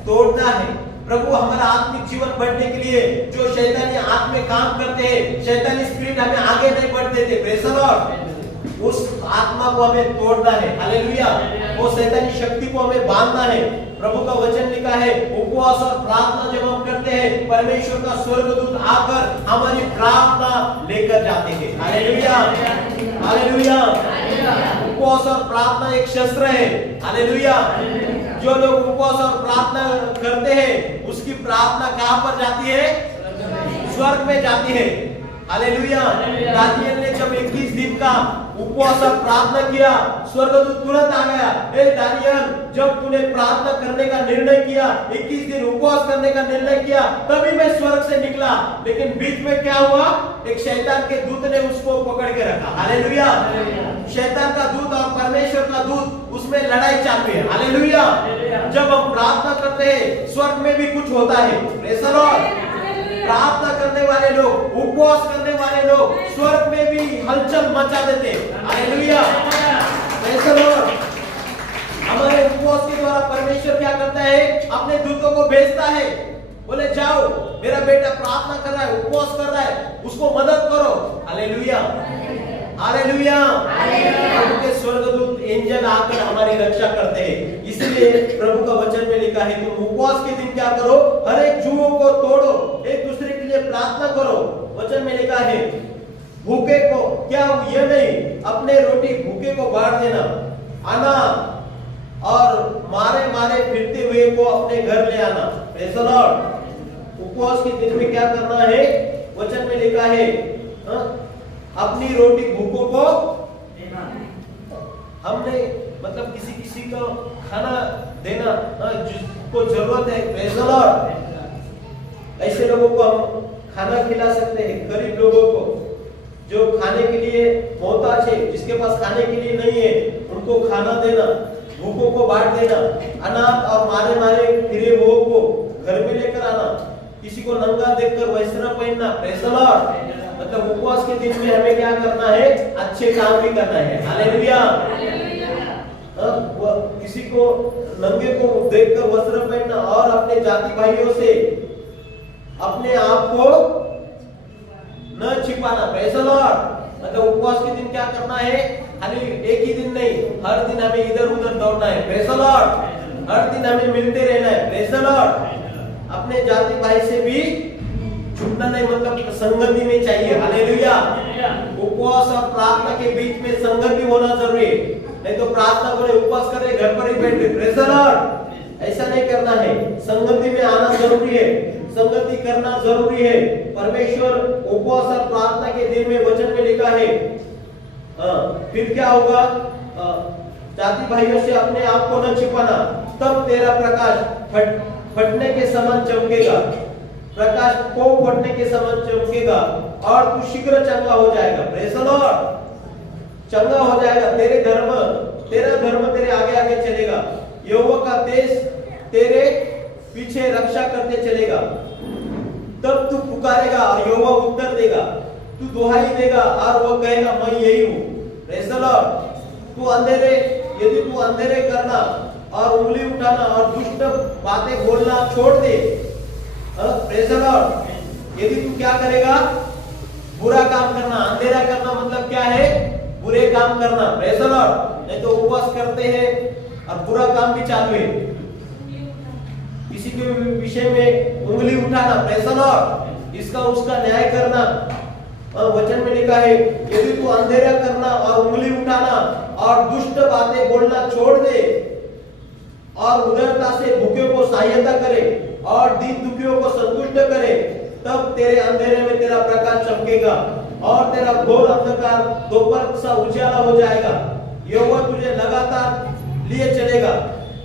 तोड़ना है। प्रभु हमारा आत्मिक जीवन बढ़ने के लिए जो शैतानी आत्मा में काम करते हैं, शैतानी स्पिरिट हमें आगे नहीं बढ़ते थे। Praise the Lord. उस आत्मा को हमें तोड़ना है। हालेलुया। वो शैतानी शक्ति को हमें बांधना है। प्रभु का वचन लिखा है, उपवास और प्रार्थना जब हम करते हैं, परमेश्वर का स्वर्गदूत आकर हमारी प्रार्थना लेकर जाते हैं। हालेलुया। हालेलुया। उपवास और प्रार्थना एक शस्त्र है। हालेलुया। जो लोग उपवास और प्रार्थना करते हैं, उसकी प्रार्थना कहां पर जाती है? स्वर्ग में जाती है। हालेलुया। दानियल ने जब 21 दिन का उपवास और प्रार्थना किया, स्वर्गदूत तुरंत आ गया। ए दानियल, जब तूने प्रार्थना करने का निर्णय किया, 21 दिन उपवास करने का निर्णय किया, तभी मैं स्वर्ग से निकला। लेकिन बीच में क्या हुआ? एक शैतान के दूत ने उसको पकड़ के रखा। हालेलुया। शैतान का दूत और परमेश्वर का दूत, उसमें लड़ाई चालू है। हालेलुया। जब हम प्रार्थना करते हैं, स्वर्ग में भी कुछ होता है। Praise the Lord. प्रार्थना करने वाले लोग, उपवास करने वाले लोग स्वर्ग में भी हलचल मचा देते हैं। हालेलुया। Praise the Lord. हमारे उपवास के द्वारा परमेश्वर क्या करता है? अपने दूतों को भेजता है। बोले जाओ, मेरा बेटा प्रार्थना कर रहा है, उपवास कर रहा है, उसको मदद करो। हालेलुया। हालेलुया। उनके स्वर्गदूत एंजल आकर हमारी रक्षा करते हैं। इसलिए प्रभु का वचन में लिखा है, तुम उपवास के दिन क्या करो? हर एक जुओं को तोड़ो, एक दूसरे के लिए प्रार्थना करो। वचन में लिखा है, भूखे को क्या, ये नहीं, अपने रोटी भूखे को बांट देना, आना और मारे मारे फिरते हुए को अपने घर ले आना। Praise the Lord. उपवास के दिन में क्या करना है? वचन में लिखा है, अपनी रोटी भूखों को देना। हमने मतलब किसी को खाना देना, जिसको जरूरत है। Praise the Lord. ऐसे लोगों को हम खाना खिला सकते हैं, गरीब लोगों को जो खाने के लिए मोहताज है, जिसके पास खाने के लिए नहीं है, उनको खाना देना, भूखों को बांट देना, अनाथ और मारे मारे फिरे हुओं को घर में लेकर आना, किसी को नंगा देखकर वस्त्र पहनना। Praise the Lord. मतलब उपवास के दिन में हमें क्या करना है? अच्छे काम भी करना है। हालेलुया। किसी को नंगे को देखकर वस्त्र पहनना और अपने जाति भाइयों से अपने आप को न छिपाना। Praise the Lord. मतलब उपवास के दिन क्या करना है? खाली एक ही दिन नहीं, हर दिन हमें इधर उधर दौड़ना है। Praise the Lord. हर दिन हमें मिलते रहना है। Praise the Lord. अपने जाति भाई से भी छूटना नहीं, मतलब संगति में चाहिए। हालेलुया। उपवास और प्रार्थना के बीच में संगति होना जरूरी है। नहीं तो प्रार्थना करे, उपवास करे, घर पर ही बैठे। Praise the Lord. ऐसा नहीं करना है। संगति में आना जरूरी है, संगति करना जरूरी है। परमेश्वर उपवास और प्रार्थना के दिन में वचन में लिखा है, फिर क्या होगा? जाति भाइयों से अपने आप को न छिपाना, तब तेरा प्रकाश फटने के समान चमकेगा, प्रकाश को फटने के समान चमकेगा और तू शीघ्र चंगा हो जाएगा। Praise the Lord. चंगा हो जाएगा। तेरा धर्म तेरे आगे आगे चलेगा। यहोवा का तेज तेरे पीछे रक्षा करते चलेगा। तब तू पुकारेगा और यहोवा उत्तर देगा, तू दुहाई देगा और वह कहेगा मैं यही हूँ। Praise the Lord. यदि तू अंधेरे करना और उंगली उठाना और दुष्ट बातें बोलना छोड़ दे। Praise the Lord. यदि तू क्या करेगा? बुरा काम करना, अंधेरा करना मतलब क्या है? बुरे काम करना। Praise the Lord. नहीं तो उपवास करते हैं और बुरा काम भी चालू है, किसी के विषय में उंगली उठाना। Praise the Lord. इसका उसका न्याय करना। वचन में लिखा है, यदि तू अंधेरा करना और उंगली उठाना और दुष्ट बातें बोलना छोड़ दे और उदारता से भूखे को सहायता करे और दीन दुखियों को संतुष्ट करे, तब तेरे अंधेरे में तेरा प्रकाश चमकेगा और तेरा घोर अंधकार दोपहर सा उजाला हो जाएगा। यहोवा तुझे लगातार लिए चलेगा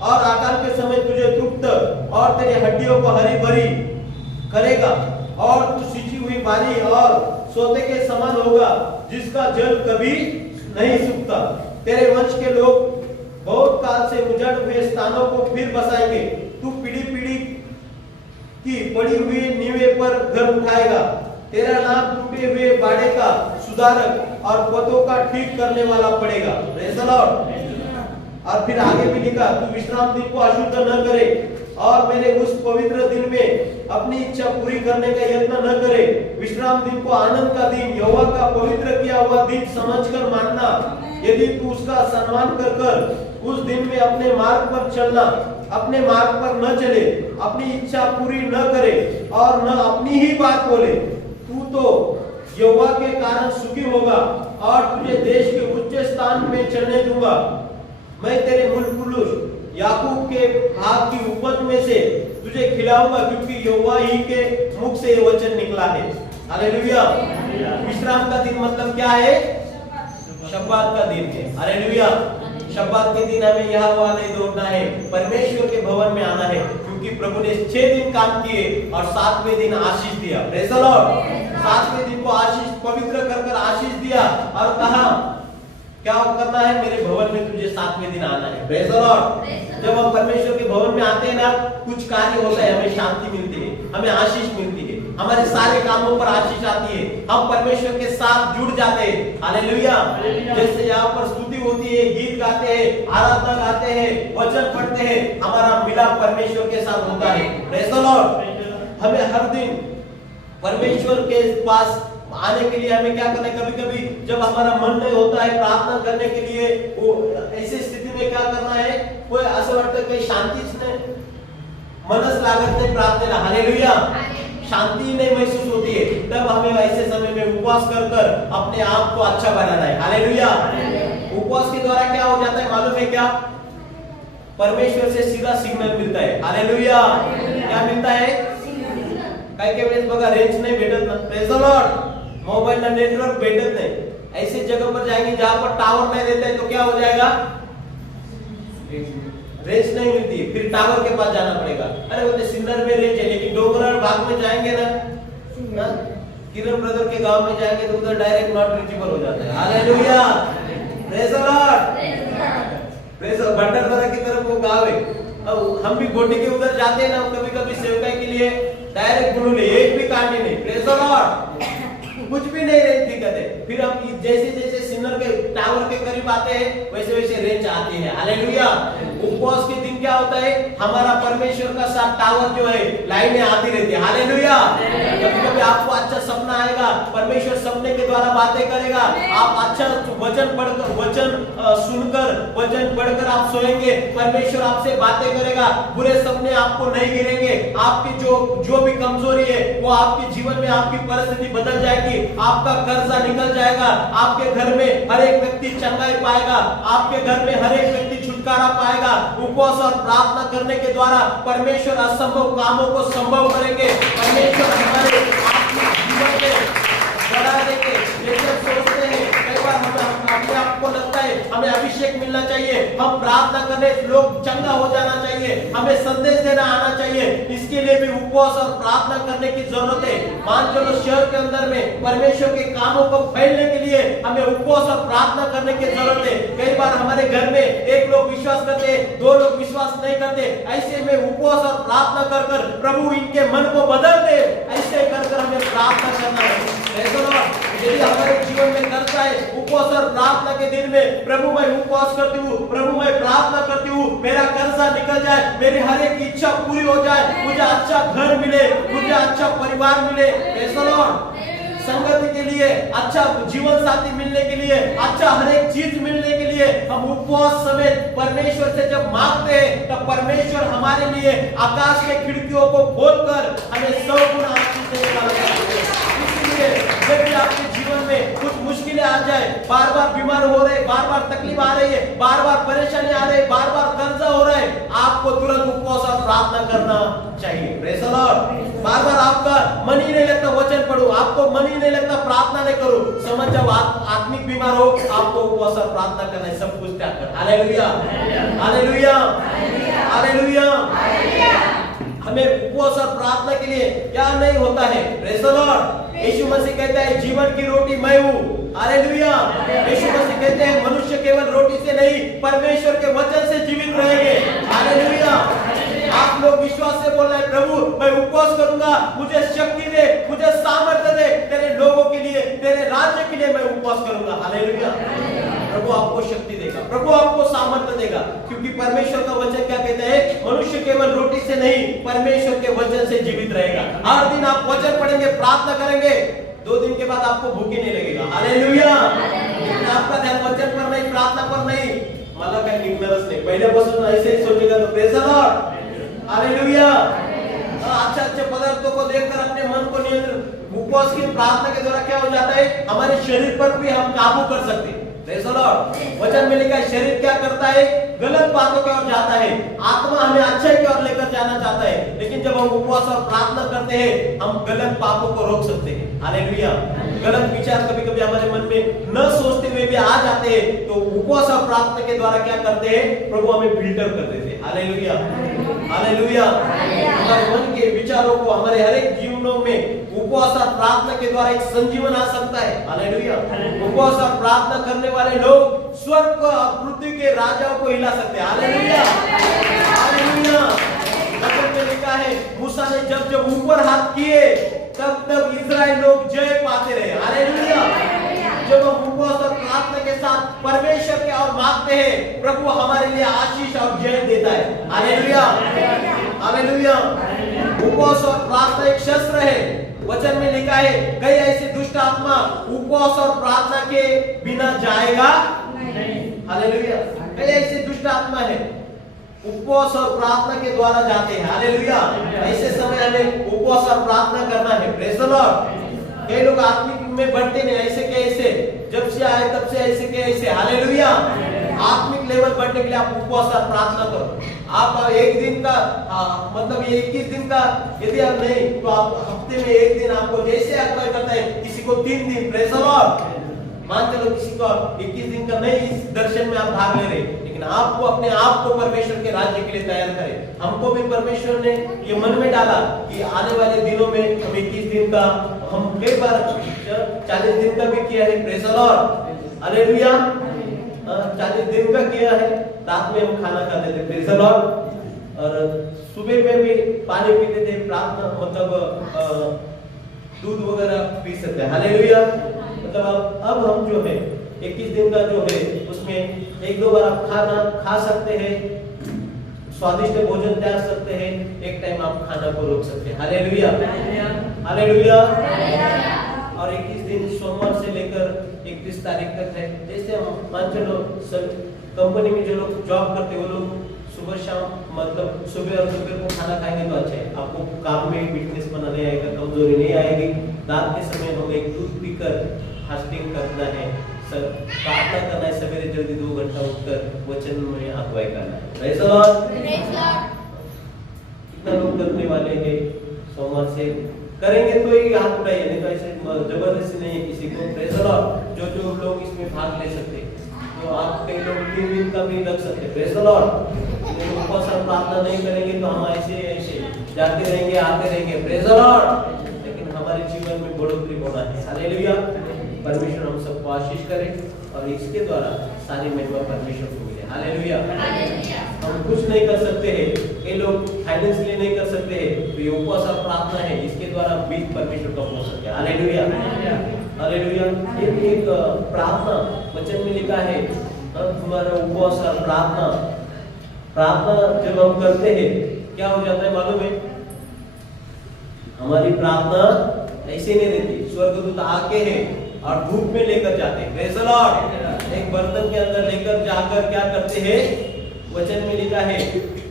और आकाल के समय तुझे तृप्त और तेरी हड्डियों को हरी भरी करेगा और तू सिंची हुई बारी और सोते के समान होगा, जिसका जल कभी नहीं सूखता। तेरे वंश के लोग बहुत काल से उजड़ हुए स्थानों को फिर बसाएंगे। तू पीढ़ी पीढ़ी की पड़ी हुई नींवें पर घर उठाएगा। तेरा नाम टूटे हुए बाड़े का सुधारक और पतों का ठीक करने वाला पड़ेगा। Praise the Lord. और फिर आगे भी लिखा, तू विश्राम दिन को अशुद्ध न करे और मेरे उस पवित्र दिन में अपनी इच्छा पूरी करने का यत्न न करे। विश्राम दिन को आनंद का दिन, यहोवा का पवित्र किया हुआ दिन समझकर मानना। यदि तू उसका सम्मान कर कर उस दिन में अपने मार्ग पर चलना, अपने मार्ग पर न चले, अपनी इच्छा पूरी न करे और न अपनी ही बात बोले, तू तो यहोवा के कारण सुखी होगा और तुझे देश के उच्च स्थान में चलने दूंगा। मैं तेरे मूल पुरुष याकूब के भाग की उपज में से तुझे खिलाऊंगा, क्योंकि यहोवा ही के मुख से ये वचन निकला है। हालेलुया। विश्राम का दिन मतलब क्या है? शब्बात का दिन है। हालेलुया। शब्बात के दिन हमें यहाँ वहाँ नहीं दौड़ना है, परमेश्वर के भवन में आना है, क्योंकि प्रभु ने 6 दिन काम किए और 7वें दिन आशीष दिया। Praise the Lord. 7वें दिन को आशीष पवित्र कर आशीष दिया और कहा क्या करना है? मेरे भवन में तुझे 7वें दिन आना है। Praise the Lord. जब हम परमेश्वर के भवन में आते हैं ना, कुछ कार्य होता है, हमें शांति मिलती है, हमें आशीष मिलती है, हमारे सारे कामों पर आशीष आती है, हम परमेश्वर के साथ जुड़ जाते हैं। हालेलुया। जैसे यहाँ पर स्तुति होती है, गीत गाते हैं, आराधना गाते हैं, वचन पढ़ते हैं, हमारा मिलाप परमेश्वर के साथ होता है। Praise the Lord. हमें हर दिन परमेश्वर के पास आने के लिए हमें क्या करना है? कभी कभी जब हमारा मन नहीं होता है प्रार्थना करने के लिए, वो ऐसी स्थिति में क्या करना है? कोई असं वाटतं काही शांतीच नाही, मनच लागत नाही प्रार्थनेला। हालेलुया। शांति नहीं महसूस होती है, तब हमें ऐसे समय में उपवास कर अपने आप को अच्छा बनाना है। हालेलुया। उपवास के द्वारा क्या हो जाता है मालूम है क्या? परमेश्वर से सीधा सिग्नल मिलता है। हालेलुया। क्या मिलता है? काही काही वेळेस बघा रेंज नहीं भेटत ना, प्रेज़ द लॉर्ड, मोबाइल ना नेटवर्क भेटत नहीं, ऐसी जगह पर जाएंगे जहां पर टावर नहीं रहता है तो क्या हो जाएगा? रेंज नहीं मिलती, फिर टावर के पास जाना पड़ेगा। अरे बोलते सिन्नर में रेंज है, लेकिन डोंगराळ भाग में जाएंगे ना, किरण ब्रदर के गांव में जाएंगे तो उधर डायरेक्ट नॉट रीचेबल हो जाता है। Hallelujah. Praise the Lord. Praise Bhandardara की तरफ वो गांव है, अब हम भी गोटी के उधर जाते हैं ना, कभी कभी सेवकाई के लिए डायरेक्ट बुलूले, एक भी कांटे नहीं। Praise the Lord. कुछ भी नहीं रेंज दिक्कत है, फिर हम जैसे जैसे सिन्नर के टावर के करीब आते हैं वैसे वैसे रेंज आती है। हालेलुया। उपवास के दिन क्या होता है? हमारा परमेश्वर का साथ टावर जो है लाइनें आती रहती है। हालेलुया। कभी कभी आपको अच्छा सपना आएगा, परमेश्वर सपने के द्वारा बातें करेगा, आप अच्छा वचन पढ़कर, वचन सुनकर, वचन पढ़कर आप सोएंगे, परमेश्वर आपसे बातें करेगा, बुरे सपने आपको नहीं गिरेंगे, आपकी जो भी कमजोरी है वो आपके जीवन में, आपकी परिस्थिति बदल जाएगी, आपका कर्जा निकल जाएगा, आपके घर में हर एक व्यक्ति चंगाई पाएगा, आपके घर में हर एक व्यक्ति छुटकारा पाएगा। उपवास और प्रार्थना करने के द्वारा परमेश्वर असंभव कामों को संभव करेंगे। परमेश्वर हमारे आत्मिक जीवन में बढ़ा देंगे। जैसे सोचते हैं कई बार हमें अपने आप को लगता है हमें अभिषेक मिलना चाहिए, हम प्रार्थना करने लोग चंगा हो जाना चाहिए, हमें संदेश देना आना चाहिए, इसके लिए भी उपवास और प्रार्थना करने की जरूरत है। मान चलो शहर के अंदर में परमेश्वर के कामों को फैलने के लिए हमें उपवास और प्रार्थना करने की जरूरत है। कई बार हमारे घर में एक लोग विश्वास करते, 2 लोग विश्वास नहीं करते, ऐसे में उपवास और प्रार्थना कर प्रभु इनके मन को बदल दे, ऐसे कर हमें प्रार्थना करना है। यदि हमारे जीवन में करता है उपवास और प्रार्थना के दिन में, प्रभु मैं उपवास करती हूँ, प्रभु मैं प्रार्थना करती हूँ, मेरा कर्जा निकल जाए, मेरी हर एक इच्छा पूरी हो जाए, मुझे अच्छा घर मिले, मुझे अच्छा परिवार मिले, संगति के लिए, अच्छा जीवन साथी मिलने के लिए, अच्छा हर एक चीज मिलने के लिए हम उपवास समेत परमेश्वर से जब मांगते हैं तब परमेश्वर हमारे लिए आकाश के खिड़कियों को खोलकर हमें 100 गुना आशीष देगा। जब भी आपके जीवन में कुछ मुश्किलें आ जाए, बार बार बीमार हो रहे, बार बार तकलीफ आ रही है, बार बार परेशानी आ रही है, बार बार कर्जा हो रहा है, आपको तुरंत उपवास और प्रार्थना करना चाहिए। Praise the Lord. बार बार आपका मन ही नहीं लगता वचन पढ़ो, आपको मन ही नहीं लगता प्रार्थना नहीं करो, समझ जाओ आत्मिक बीमार हो, आपको उपवास और प्रार्थना करना है, सब कुछ त्याग कर। हालेलुया। हालेलुया। हालेलुया। हमें उपवास और प्रार्थना के लिए क्या नहीं होता है? Praise the Lord. यीशु मसीह कहता है जीवन की रोटी मैं हूँ। हालेलुया। यीशु मसीह कहते हैं मनुष्य केवल रोटी से नहीं परमेश्वर के वचन से जीवित रहेंगे। हालेलुया। आप लोग विश्वास से बोल रहे हैं प्रभु मैं उपवास करूंगा, मुझे शक्ति दे, मुझे सामर्थ्य दे, तेरे लोगों के लिए, तेरे राज्य के लिए मैं उपवास करूंगा। हालेलुया। प्रभु आपको शक्ति देगा, प्रभु आपको सामर्थ्य देगा, क्योंकि परमेश्वर का वचन क्या कहता है? मनुष्य केवल रोटी से नहीं परमेश्वर के वचन से जीवित रहेगा। हर दिन आप वचन पढ़ेंगे, प्रार्थना करेंगे, 2 दिन के बाद आपको भूख ही नहीं लगेगा। हालेलुया। आपका ध्यान वचन पर नहीं, प्रार्थना पर नहीं, मला काही निघणारच नाही, पहिल्यापासून ऐसे ही सोचेगा तो प्रेज़ द लॉर्ड। हालेलुया। अच्छे अच्छे पदार्थों को देखकर अपने मन को नियंत्रण, उपवास की प्रार्थना के द्वारा क्या हो जाता है? हमारे शरीर पर भी हम काबू कर सकते हैं। Praise the Lord. वचन में लिखा है शरीर क्या करता है? गलत बातों की ओर जाता है, आत्मा हमें अच्छाई की ओर लेकर जाना चाहता है, लेकिन जब हम उपवास और प्रार्थना करते हैं हम गलत पापों को रोक सकते हैं। हालेलुया। गलत विचार कभी कभी हमारे मन में न सोचते हुए भी आ जाते हैं, तो उपवास और प्रार्थना के द्वारा क्या करते हैं, प्रभु हमें फिल्टर कर देते हैं। Hallelujah, hallelujah. हमारे मन के विचारों को हमारे हर एक जीवनों में उपवास और प्रार्थना के द्वारा एक संजीवन आ सकता है। हालेलुया। उपवास और प्रार्थना करने वाले लोग स्वर्ग और पृथ्वी के राजाओं को हिला सकते हैं। Hallelujah, hallelujah. वचन में लिखा है मूसा ने जब जब ऊपर हाथ किए तब तब इस्राएल लोग जय पाते रहे। हालेलुया। जब हम उपवास और प्रार्थना के साथ परमेश्वर के और मांगते हैं, प्रभु हमारे लिए आशीष और जय देता है। Hallelujah, hallelujah. उपवास और प्रार्थना एक शस्त्र है। वचन में लिखा है कई ऐसे दुष्ट आत्मा उपवास और प्रार्थना के बिना जाएगा नहीं। हालेलुया। कई ऐसे दुष्ट आत्मा है उपवास और प्रार्थना के द्वारा जाते हैं। हालेलुया। ऐसे समय हमें उपवास और प्रार्थना करना है। Praise the Lord. कई लोग आत्मिक में बढ़ते नहीं, ऐसे के ऐसे, जब से आए तब से ऐसे के ऐसे। हालेलुया। आत्मिक लेवल बढ़ने के लिए आप उपवास और प्रार्थना करो। आप एक दिन का मतलब ये 21 दिन का यदि आप नहीं, तो आप हफ्ते में एक दिन आपको जैसे अगुवाई करता है, किसी को 3 दिन, प्रेज़ द लॉर्ड। मान चलो किसी को 21 दिन का नहीं इस दर्शन में आप भाग ले रहे, लेकिन आपको अपने आप को परमेश्वर के राज्य के लिए तैयार करें। हमको भी परमेश्वर ने ये मन में डाला कि आने वाले दिनों में हम 21 दिन का, हम कई बार 40 दिन का भी किया है। Praise the Lord. हालेलुया। 40 दिन का किया है। रात में हम खाना खाते थे। Praise the Lord. और सुबह में भी पानी पीते थे। प्रार्थना मतलब दूध वगैरह पी सकते हैं। हालेलुया। मतलब अब हम जो है 21 दिन का जो है उसमें 1-2 बार आप खाना खा सकते हैं, स्वादिष्ट भोजन त्याग सकते हैं, एक टाइम आप खाना को रोक सकते हैं। Hallelujah, hallelujah. और 21 दिन सोमवार से लेकर 31 तारीख तक है। जैसे हम मान चलो सब कंपनी में जो लोग जॉब करते हैं वो लोग सुबह शाम मतलब सुबह और दोपहर को खाना खाएंगे तो अच्छा है, आपको काम में फिटनेस बना नहीं आएगा, कमजोरी नहीं आएगी। रात के समय हमें एक दूध पीकर फास्टिंग करना है, प्रार्थना करना है, सवेरे जल्दी 2 घंटा उठकर वचन में अगुवाई करना है। Praise the Lord. कितना लोग करने वाले हैं सोमवार से करेंगे तो ही हाथ उठाइए, नहीं तो ऐसे जबरदस्ती नहीं है किसी को। Praise the Lord. जो लोग इसमें भाग ले सकते तो आप कई लोग 3 दिन का भी रख सकते। Praise the Lord. उपवास और प्रार्थना नहीं करेंगे तो हम ऐसे जाते रहेंगे, आते रहेंगे। Praise the Lord. लेकिन हमारे जीवन में बढ़ोतरी होना है। हालेलुया। परमेश्वर हम सबको आशीष करे और इसके द्वारा सारी महिमा परमेश्वर को मिले। हालेलुया। हम कुछ नहीं कर सकते हैं, कई लोग फाइनेंशियली नहीं कर सकते हैं, तो ये उपवास और प्रार्थना है, इसके द्वारा बीज परमेश्वर का हो सकता है। Hallelujah, hallelujah. एक प्रार्थना वचन में लिखा है, तुम्हारा उपवास और प्रार्थना जब हम करते हैं क्या हो जाता है मालूम है? हमारी प्रार्थना ऐसे नहीं रहती, स्वर्गदूत आके हैं और धूप में लेकर जाते हैं। Praise the Lord. एक बर्तन के अंदर लेकर जाकर क्या करते हैं? वचन में लिखा है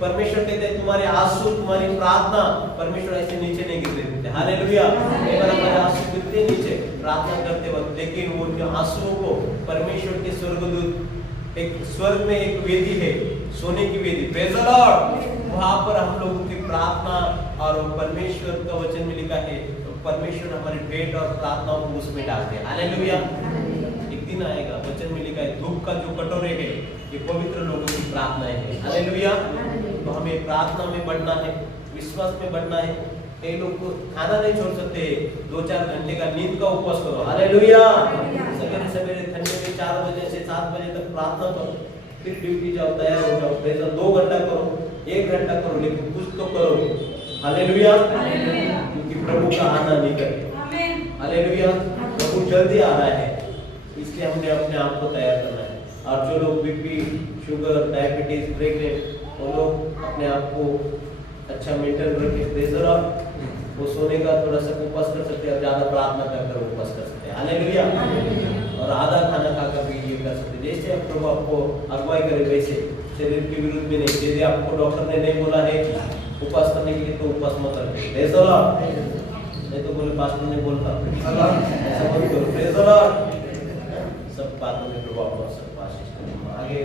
परमेश्वर कहते हैं तुम्हारे आंसू, तुम्हारी प्रार्थना परमेश्वर ऐसे नीचे नहीं गिरते देते। हालेलुया। एक बार हमारे आंसू गिरते नीचे प्रार्थना करते वक्त, लेकिन वो आंसुओं को परमेश्वर के स्वर्गदूत, एक स्वर्ग में एक वेदी है, सोने की वेदी, प्रेज़ द लॉर्ड, वहां पर हम लोगों की प्रार्थना और परमेश्वर का वचन में लिखा है परमेश्वर हमारी भेंट और प्रार्थनाओं को उसमें डालते हैं। हालेलुया। एक दिन आएगा, वचन में लिखा है धूप का जो कटोरे है ये पवित्र लोगों की प्रार्थनाएं हैं। हालेलुया। तो हमें प्रार्थना में बढ़ना है, विश्वास में बढ़ना है। कई लोग खाना नहीं छोड़ सकते, 2-4 घंटे का नींद का उपवास करो। हालेलुया। सवेरे सवेरे ठंडे में 4 बजे से 7 बजे तक प्रार्थना करो, फिर ड्यूटी जाओ, तैयार हो जाओ। प्रेज़ 2 घंटा करो, 1 घंटा करो, लेकिन कुछ तो करो। हालेलुया। क्योंकि प्रभु का आना निकट है। हालेलुया। प्रभु जल्दी आ रहा है, इसलिए हमने अपने आप को तैयार करना है। और जो लोग बीपी, शुगर, डायबिटीज, प्रेग्नेंट, वो लोग अपने आप को अच्छा मेंटेन रखें। Praise the Lord. वो सोने का थोड़ा सा उपवास कर सकते हैं, ज्यादा प्रार्थना कर उपवास कर सकते हैं। हालेलुया। और आधा खाना खाकर भी ये कर सकते हैं। जैसे प्रभु आपको अगुवाई करे वैसे, शरीर के विरुद्ध में नहीं। यदि आपको डॉक्टर ने नहीं बोला है उपवास करने के लिए तो उपवास मत रखिए। Praise the Lord. नहीं तो बोले पास्टर ने बोलता ऐसा मत करो। Praise the Lord. सब बातों में प्रभु आपको सब आशीष करें। आगे